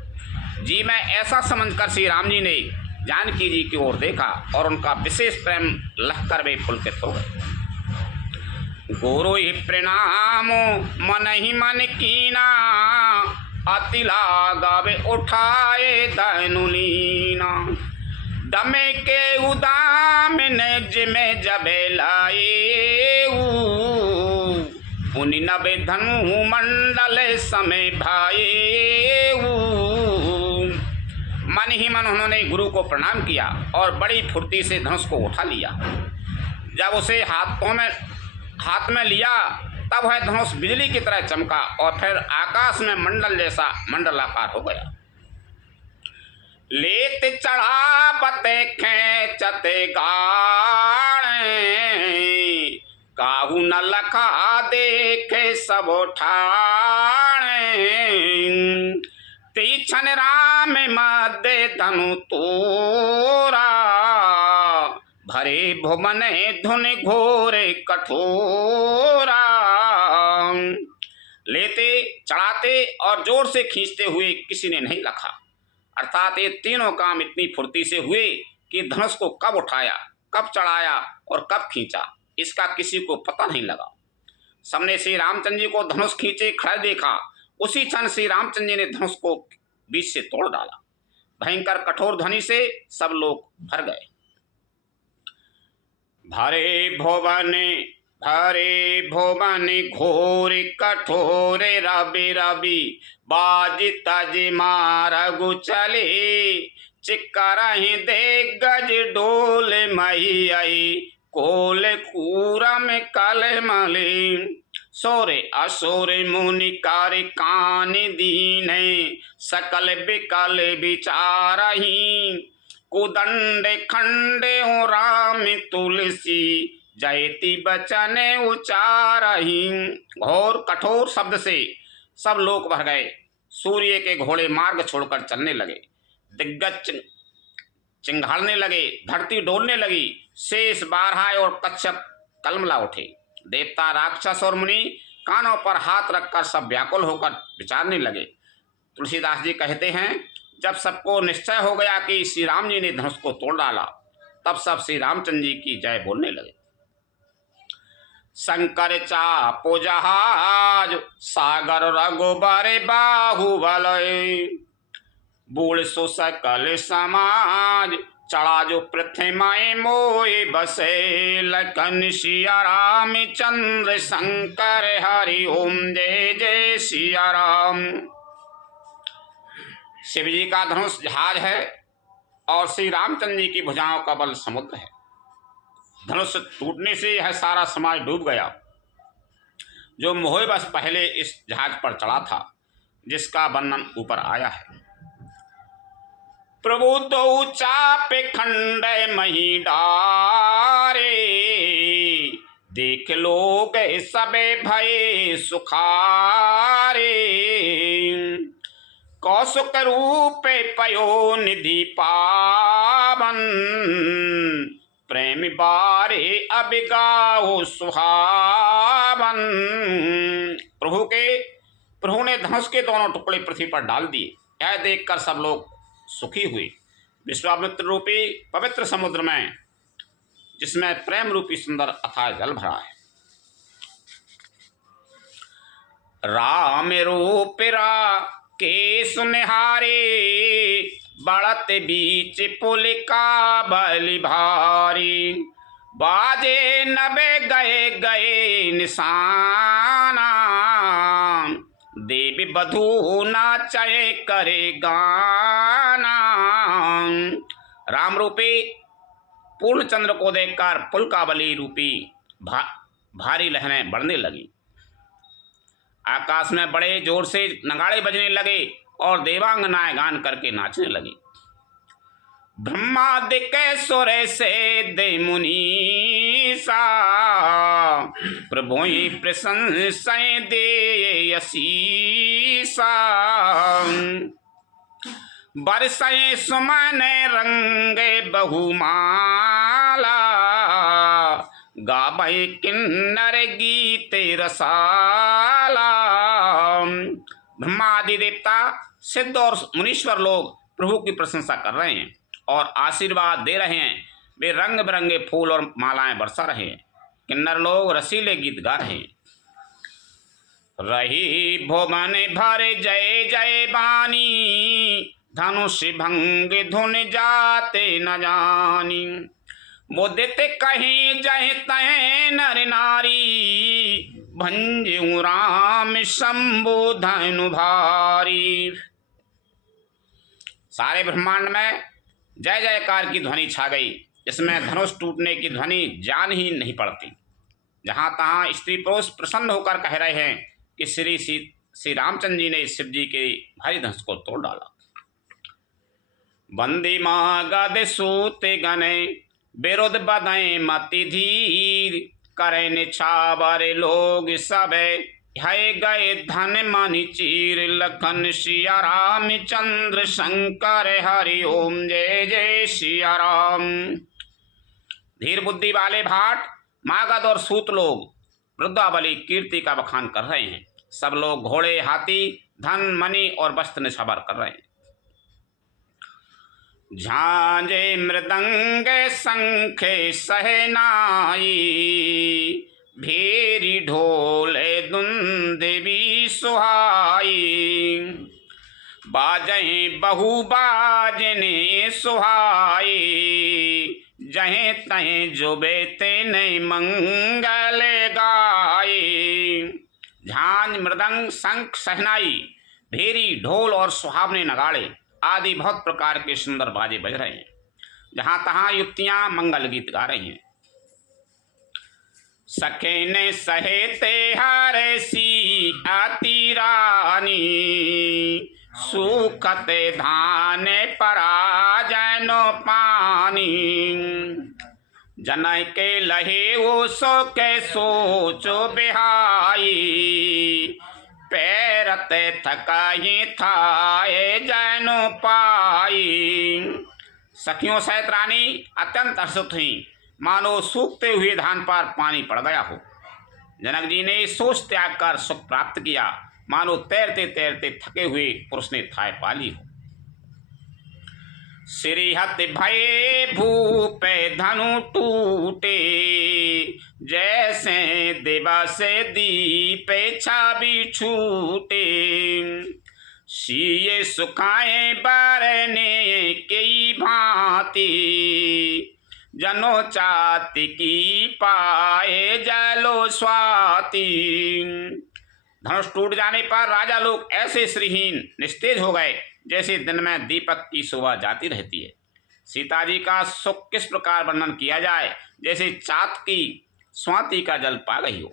जी मैं ऐसा समझकर श्री राम जी ने जानकी जी की ओर देखा और उनका विशेष प्रेम लखकर वे पुलकित हो गए। गुरु ही प्रणाम मन ही मन कीना, अति लागावे उठाए धनुलीना, दमे के उदाम निज में जबे लाए, उनि नबे धनु मंडल समय भाए। मन ही मन उन्होंने गुरु को प्रणाम किया और बड़ी फुर्ती से धनुष को उठा लिया। जब उसे हाथ में लिया तब वह धनुष बिजली की तरह चमका और फिर आकाश में मंडल जैसा मंडलाकार हो गया। लेत चढ़ा बते खेचते गाणे, काहू न लखा देखे सब ठाणे, तीक्षण राम मध्य धनु तोरा, भरे भुवन धुन घोरे कठोरा। लेते चढ़ाते और जोर से खींचते हुए किसी ने नहीं लखा। अर्थात ये तीनों काम इतनी फुर्ती से हुए कि धनुष को कब उठाया, कब चढ़ाया और कब खींचा, इसका किसी को पता नहीं लगा। सबने श्री रामचंद्र जी को धनुष खींचे खड़े देखा। उसी क्षण श्री रामचंद्र जी ने धनुष को बीच से तोड़ डाला। भयंकर कठोर ध्वनि से सब लोग भर गए। भरे भुवन घोर कठोर रवि रवि बाज तज मारगु चले चिकरहि दे गज डोल मही आई कोल कूरम कल मले सोरे असोर मुनि कार कान दीन सकल बिकल विचारही कुदंड खंड राम तुलसी जयति बचन उचारही। घोर कठोर शब्द से सब लोग भर गए। सूर्य के घोड़े मार्ग छोड़कर चलने लगे, दिग्गज चिंघाड़ने लगे, धरती डोलने लगी, शेष बारहा और कच्छप कलमला उठे। देवता राक्षस और मुनि कानों पर हाथ रखकर सब व्याकुल होकर विचारने लगे। तुलसीदास जी कहते हैं, जब सबको निश्चय हो गया कि श्री राम जी ने धनुष को तोड़ डाला, तब सब श्री रामचंद्र जी की जय बोलने लगे। शंकर चापो जहाज सागर रघुबर बाहुबल बूढ़ सो सकल समाज चढ़ा जो पृथ्वी माए मोए बसे लखन सिया राम चंद्र शंकर हरि ओम जय जय सिया राम। शिव जी का धनुष जहाज है और श्री रामचंद्र जी की भुजाओं का बल समुद्र है। धनुष टूटने से यह सारा समाज डूब गया जो मोहबस पहले इस जहाज पर चढ़ा था, जिसका वर्णन ऊपर आया है। प्रभु तो चाप खंड मही डारे देख लोग सबे भय सुखारे कौशुक रूप पयो निधि पावन प्रेम बारे अब गाओ सुहावन। प्रभु ने धनुष के दोनों टुकड़े पृथ्वी पर डाल दिए। यह देखकर सब लोग सुखी हुए। विश्वामित्र रूपी पवित्र समुद्र में, जिसमें प्रेम रूपी सुंदर अथाह जल भरा है, राम रूप रा के सुनिहारे बढ़त बीच पुल का बलि भारी बाजे नबे गए गए निशाना देवी बधू नाचे करे गाना। राम रूपी पूर्णचंद्र को देखकर पुल का बलि रूपी भारी लहरें बढ़ने लगी। आकाश में बड़े जोर से नगाड़े बजने लगे और देवांगनाएं गान करके नाचने लगी। ब्रह्मादिक सुर से दे मुनीसा प्रभु प्रशंसा दे यसीसा बरसे सुमन रंग बहुमाला गावे किन्नर गीत रसाला। ब्रह्मादि देवता सिद्ध और मुनीश्वर लोग प्रभु की प्रशंसा कर रहे हैं और आशीर्वाद दे रहे हैं। वे रंग बिरंगे फूल और मालाएं बरसा रहे हैं। किन्नर लोग रसीले गीत गा रहे हैं। रही भुवन भर जय जय बानी धनुष भंग धुन जाते न जानी मुदित कहीं जय तय नर नारी भंजू राम शंभु धनु भारी। सारे ब्रह्मांड में जय जयकार की ध्वनि छा गई। इसमें धनुष टूटने की ध्वनि जान ही नहीं पड़ती। जहाँ तहाँ स्त्री पुरुष प्रसन्न होकर कह रहे हैं कि श्री रामचंद्र जी ने शिव जी के भारी धनुष को तोड़ डाला। बंदी माँ गद सूत गने विरुद्ध बदय मति धीर करे निछावर लोग सब है गए धन मनि चीर लखन सिया राम चंद्र शंकर हरि ओम जय जय सिया राम। धीर बुद्धि वाले भाट मागध और सूत लोग वृद्धावली कीर्ति का बखान कर रहे हैं। सब लोग घोड़े हाथी धन मणि और वस्त्र निछावर कर रहे हैं। झांझे मृदंग शंख सहनाई, भेरी ढोल दुंदुभी सुहाई। बाजै बहु बाजने सुहाई, जहीं तहीं जुबे तेने मंगल गाए। झांझ मृदंग शंख सहनाई, भेरी ढोल और सुहावने नगाड़े आदि बहुत प्रकार के सुंदर बाजे बज रहे हैं। जहां तहां युक्तियां मंगल गीत गा रही हैं। सखे ने सहेते हरे सी अति रानी, सुखते धान पराजनो पानी। जनय के लहे वो सो के सोचो बिहाई, पैरते थकाई थाए जैनो पाई। सखियों सहित रानी अत्यंत हर्षित हुई, मानो सूखते हुए धान पर पानी पड़ गया हो। जनक जी ने सोच त्याग कर सुख प्राप्त किया, मानो तैरते तैरते थके हुए पुरुष ने थाय पाली हो। श्रीहत भये भूप धनु टूटे, जैसे दिवस दीप छवि छूटे। सिए सुखाए बरने की भांति, जनो चाति की पाए जलो स्वाति। धनुष टूट जाने पर राजा लोग ऐसे श्रीहीन निस्तेज हो गए जैसे दिन में दीपक की शोभा जाती रहती है। सीता जी का सुख किस प्रकार वर्णन किया जाए, जैसे चात की स्वाति का जल पा गई हो।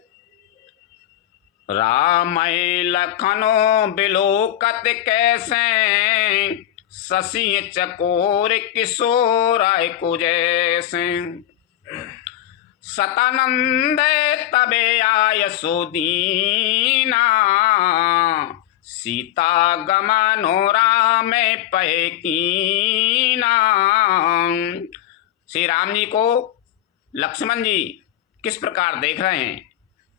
राम लखनो बिलोकत कैसे, शशि चकोर किशोर को जैसे। सतानंद तबे आय सुदीना, सीता गमनो राम पैकीना। श्री राम जी को लक्ष्मण जी किस प्रकार देख रहे हैं,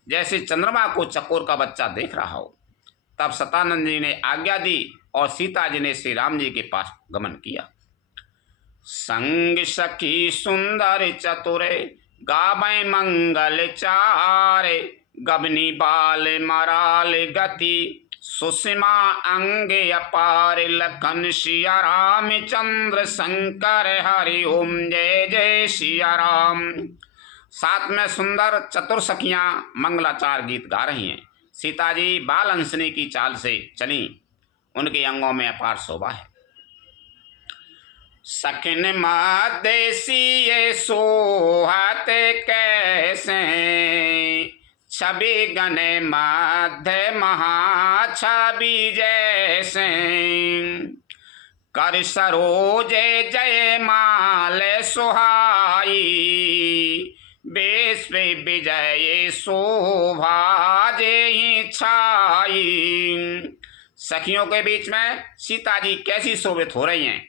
जैसे चंद्रमा को चकोर का बच्चा देख रहा हो। तब सतानंद जी ने आज्ञा दी और सीता जी ने श्री राम जी के पास गमन किया। संग सखी सुंदर चतुरे, गावे मंगल चारे। गबनी बाल मराल गति, सुषमा अंग अपार। लखन सिया राम चंद्र शंकर हरि ओम जय जय सिया राम। साथ में सुंदर चतुर सखियां मंगलाचार गीत गा रही हैं। सीता जी बाल हंसने की चाल से चली, उनके अंगों में अपार शोभा है। सखिन मादेसी सोहत कैसे, छवि गने मध्य महा छवि जैसे। कर सरोजे जय माल सुहाई, बेश विजय शोभा जे छाई। सखियों के बीच में सीता जी कैसी शोभित हो रही हैं,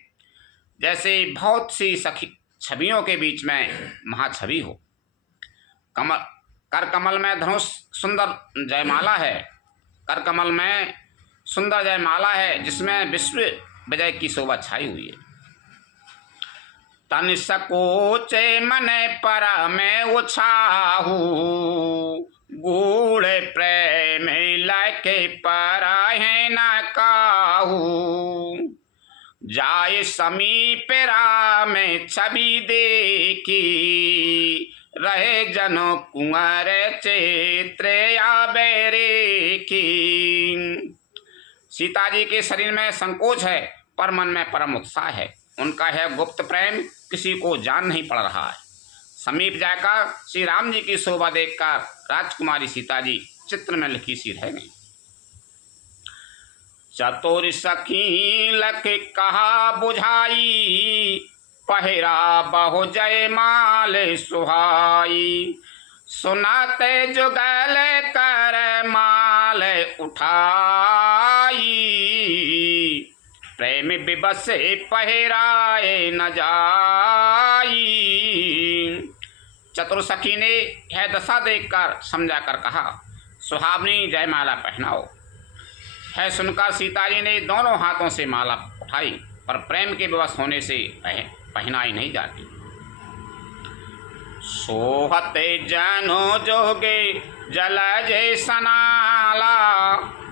जैसे बहुत सी सखी छवियों के बीच में महाछवि हो। कमल कर कमल में धनुष सुंदर जयमाला है। कर कमल में सुंदर जयमाला है, जिसमें विश्व विजय की शोभा छाई हुई है। तन सकोचे मन पर में उछाहू, गूढ़ प्रेम लके पर है न काहू। जाय समीप राम छवि देखी, रहे जनो कुंवर चैत्र आवे रेखी। सीता जी के शरीर में संकोच है, पर मन में परम उत्साह है। उनका यह गुप्त प्रेम किसी को जान नहीं पड़ रहा है। समीप जाकर श्री राम जी की शोभा देखकर राजकुमारी सीता जी चित्र में लिखी सी रह गई। चतुर सखी लख कहा बुझाई, पहरा बहु जय माल सुहाई। सुनाते जुगल कर माल उठाई, प्रेम विवश पहराए न जाई। चतुर सखी ने यह दशा देखकर समझाकर कहा, सुहावनी जयमाला पहनाओ। है सुनकर सीता जी ने दोनों हाथों से माला उठाई पर प्रेम के विवश होने से पहनाई नहीं जाती। सोहते जनो जोगे जल जय सनाला,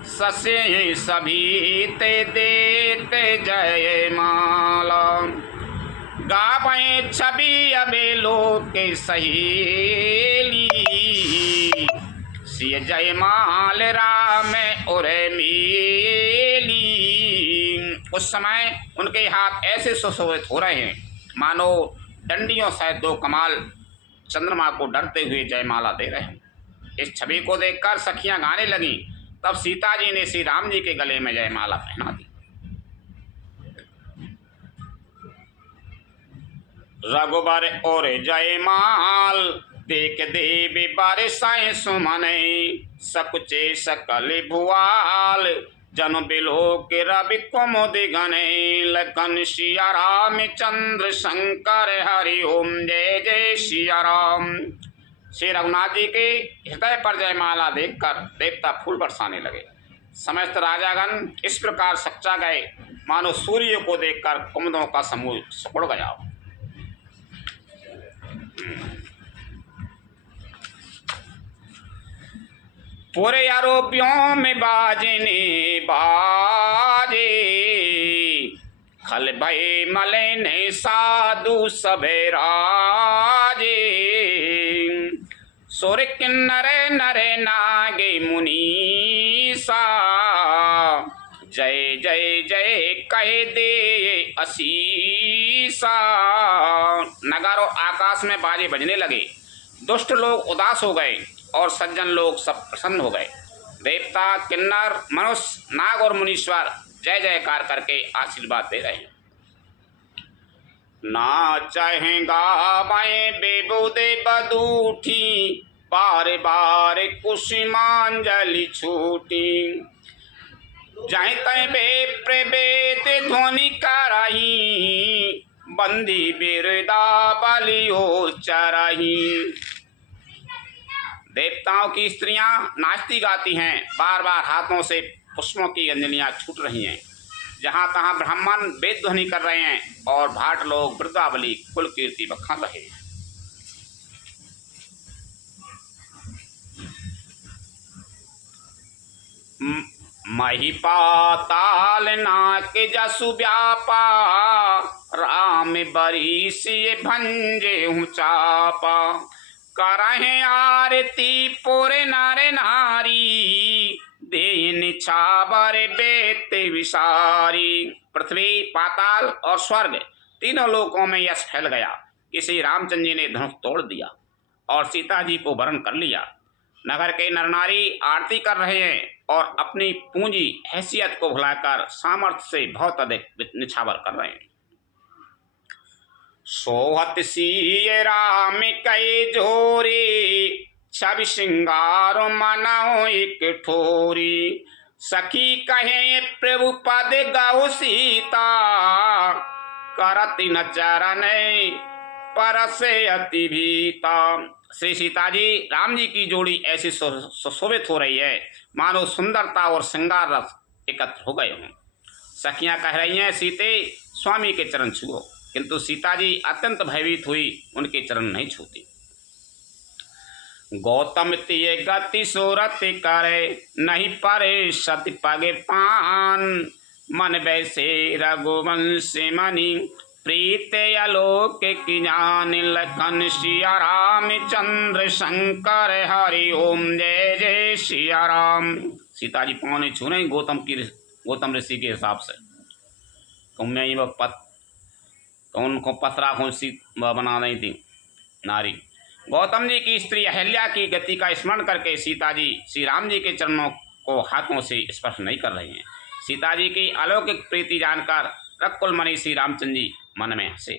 ससे सभी ते देते जय माला। गावें छवि अबे लोग के सहेली, सिय जय माल राम और मेली। उस समय उनके हाथ ऐसे सुशोभित हो रहे हैं मानो डंडियों सहित दो कमाल चंद्रमा को डरते हुए जयमाला दे रहे हैं। इस छवि को देखकर सखियां गाने लगी। तब सीता जी ने श्री राम जी के गले में जयमाला पहना दी। रघुबर और जयमाल देख देवी बारिशाएं सुमने, सकुचे सकल भुआल जन बिलो के रवि कुमुदि गणे। लखन सिया राम चंद्र शंकर हरि ओम जय जय सिया राम। श्री रघुनाथ जी के हृदय पर जयमाला देखकर देवता फूल बरसाने लगे। समस्त राजागण इस प्रकार सच्चा गए मानो सूर्य को देखकर कुमुदों का समूह सिकुड़ गया। पूरे आरोपियों में बाजने बाजे, खल भय मले ने साधु सबे राजे। सोर किन्नर नरे नागे मुनीसा, जय जय जय कह दे असीसा। नगारों आकाश में बाजे बजने लगे। दुष्ट लोग उदास हो गए और सज्जन लोग सब प्रसन्न हो गए। देवता, किन्नर, मनुष्य, नाग और मुनीश्वर जय जयकार करके आशीर्वाद दे रहे हैं। ना चाहेगा बाएं बेबुदे बदूठी, बार बार कुसुमांजलि छूटी। जाए तय बे बेद ध्वनि कराही, बंदी बिरदा बलियो चराही। देवताओं की स्त्रियां नाचती गाती हैं, बार बार हाथों से पुष्पों की अंजलियां छूट रही हैं। जहां तहां ब्राह्मण वेद ध्वनि कर रहे हैं और भाट लोग वृद्धावली कुल कीर्ति बखान रहे हैं। मही पाताल नाक जसु व्यापा, राम बरीसी भंजे हूँ चापा। करहे आरती पुर नर नारी, देन छाबर बेते विसारी। पृथ्वी, पाताल और स्वर्ग तीनों लोकों में यश फैल गया कि श्री रामचंद्र जी ने धनुष तोड़ दिया और सीता जी को वरण कर लिया। नगर के नर नारी आरती कर रहे हैं और अपनी पूंजी हैसियत को भुलाकर सामर्थ्य से बहुत अधिक निछावर कर रहे हैं। सोहत सिय राम कई जोरी, छवि श्रृंगार मनाओ एक ठोरी। सखी कहे प्रभु पद गाओ सीता, करति न चरण परसे अति भीता। श्री सीता जी राम जी की जोड़ी ऐसी सुशोभित हो रही है मानो सुंदरता और श्रृंगार रस एकत्र हो गए हों। सखियां कह रही हैं, सीते स्वामी के चरण छुओ, किंतु सीता जी अत्यंत भयभीत हुई, उनके चरण नहीं छूती। गौतम तिय गति सूरत करे, नहीं परे सति पगे पान। मन वैसे रघुवंश मणि, प्रीत आलोक की जान। लखन सिया राम चंद्र शंकर हरि ओम जय जय सिया राम। सीता जी पाँव नहीं छू रही गौतम ऋषि के हिसाब से। उनको पथरा खुशी बना रही थी नारी। गौतम जी की स्त्री अहल्या की गति का स्मरण करके सीता जी श्री राम जी के चरणों को हाथों से स्पर्श नहीं कर रही हैं। सीता जी की अलौकिक प्रीति जानकर रकुलमणि श्री रामचंद्र जी मन में हंसे।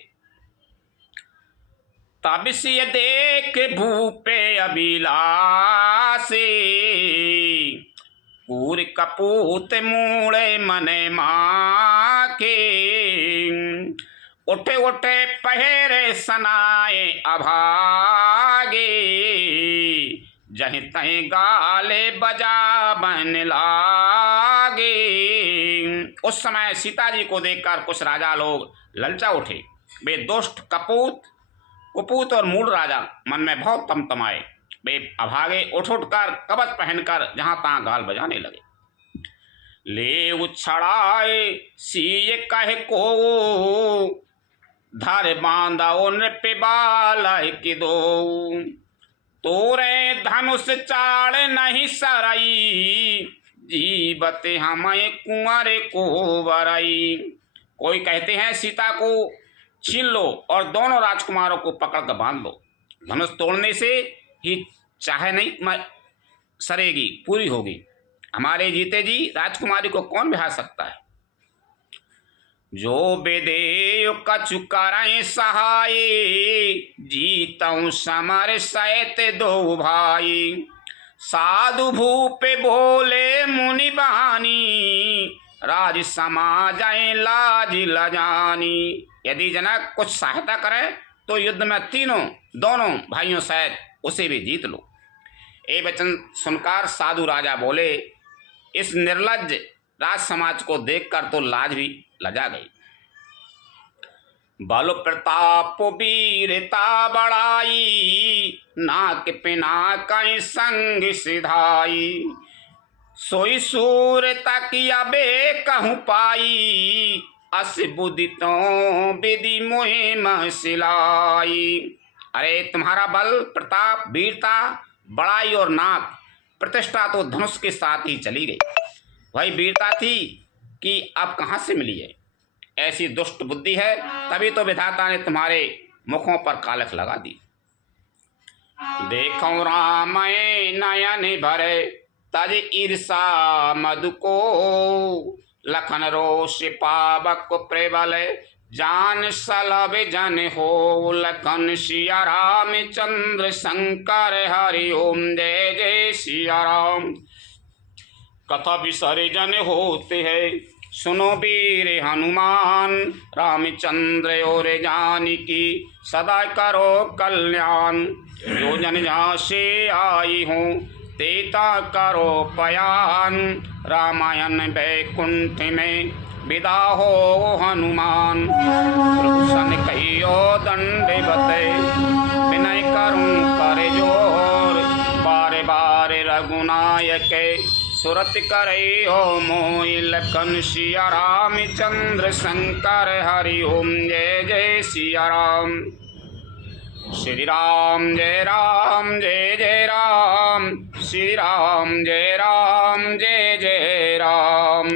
तब सिय देख भूपे अभिलाषे, पूर कपूत मूड़े मने माके। उठे उठे पहरे सनाए अभागे, जहीं तहीं गाले बजा बन लागे। उस समय सीता जी को देखकर कुछ राजा लोग ललचा उठे। वे दुष्ट कुपूत और मूढ़ राजा मन में बहुत तमतमाए। वे अभागे उठ कर कवच पहनकर जहां तहां गाल बजाने लगे। ले उछड़ाए सीय कह को धर बांधा नृप बाल कि दो तोरे धनुष चाड़ नहीं सरई जीवत हमें कुंवर को वरई। कोई कहते हैं सीता को छीन लो और दोनों राजकुमारों को पकड़ कर बांध लो। धनुष तोड़ने से ही चाहे नहीं सरेगी, पूरी होगी। हमारे जीते जी राजकुमारी को कौन बिहार सकता है। जो बेदेव कछु करय सहाय जीतऊ समर सहित दो भाई साधु भूप बोले मुनि बानी राज समाज लाज लजानी। यदि जनक कुछ सहायता करे तो युद्ध में दोनों भाइयों सहित उसे भी जीत लो। ये वचन सुनकर साधु राजा बोले, इस निर्लज्ज राज समाज को देखकर तो लाज भी लजा गई। बल प्रताप वीरता बड़ाई नाक पिना कई संग सिधाई सोई सूरता किया बे कहूँ पाई अस बुद्धि तो विधि मुहिम सिलाई। अरे तुम्हारा बल प्रताप वीरता बड़ाई और नाक प्रतिष्ठा तो धनुष के साथ ही चली गई। वही वीरता थी कि अब कहाँ से मिली है। ऐसी दुष्ट बुद्धि है, तभी तो विधाता ने तुम्हारे मुखों पर कालख लगा दी। देखो राम नयन भरे तज ईर्षा मधु को लखन रोष पावक प्रबल जान सलभ जन हो लखन सिया राम चंद्र शंकर हरि ओम जय जय सिया राम। कथा विसर्जन होते हैं सुनो वीर हनुमान रामचंद्र और जानकी सदा करो कल्याण। जो जन जहाँ से आई हूँ तेता करो पयान रामायण वैकुंठ में विदा हो हनुमान। प्रभुसन कहियो दंडवत विनय करूं कर जोर बारे बारे रघुनायक सुरत करे हो मोहि लखन सिया रामचंद्र शंकर हरि ओम जय जय सिया राम। श्री राम जय राम जय जय राम श्री राम जय राम जय जय राम।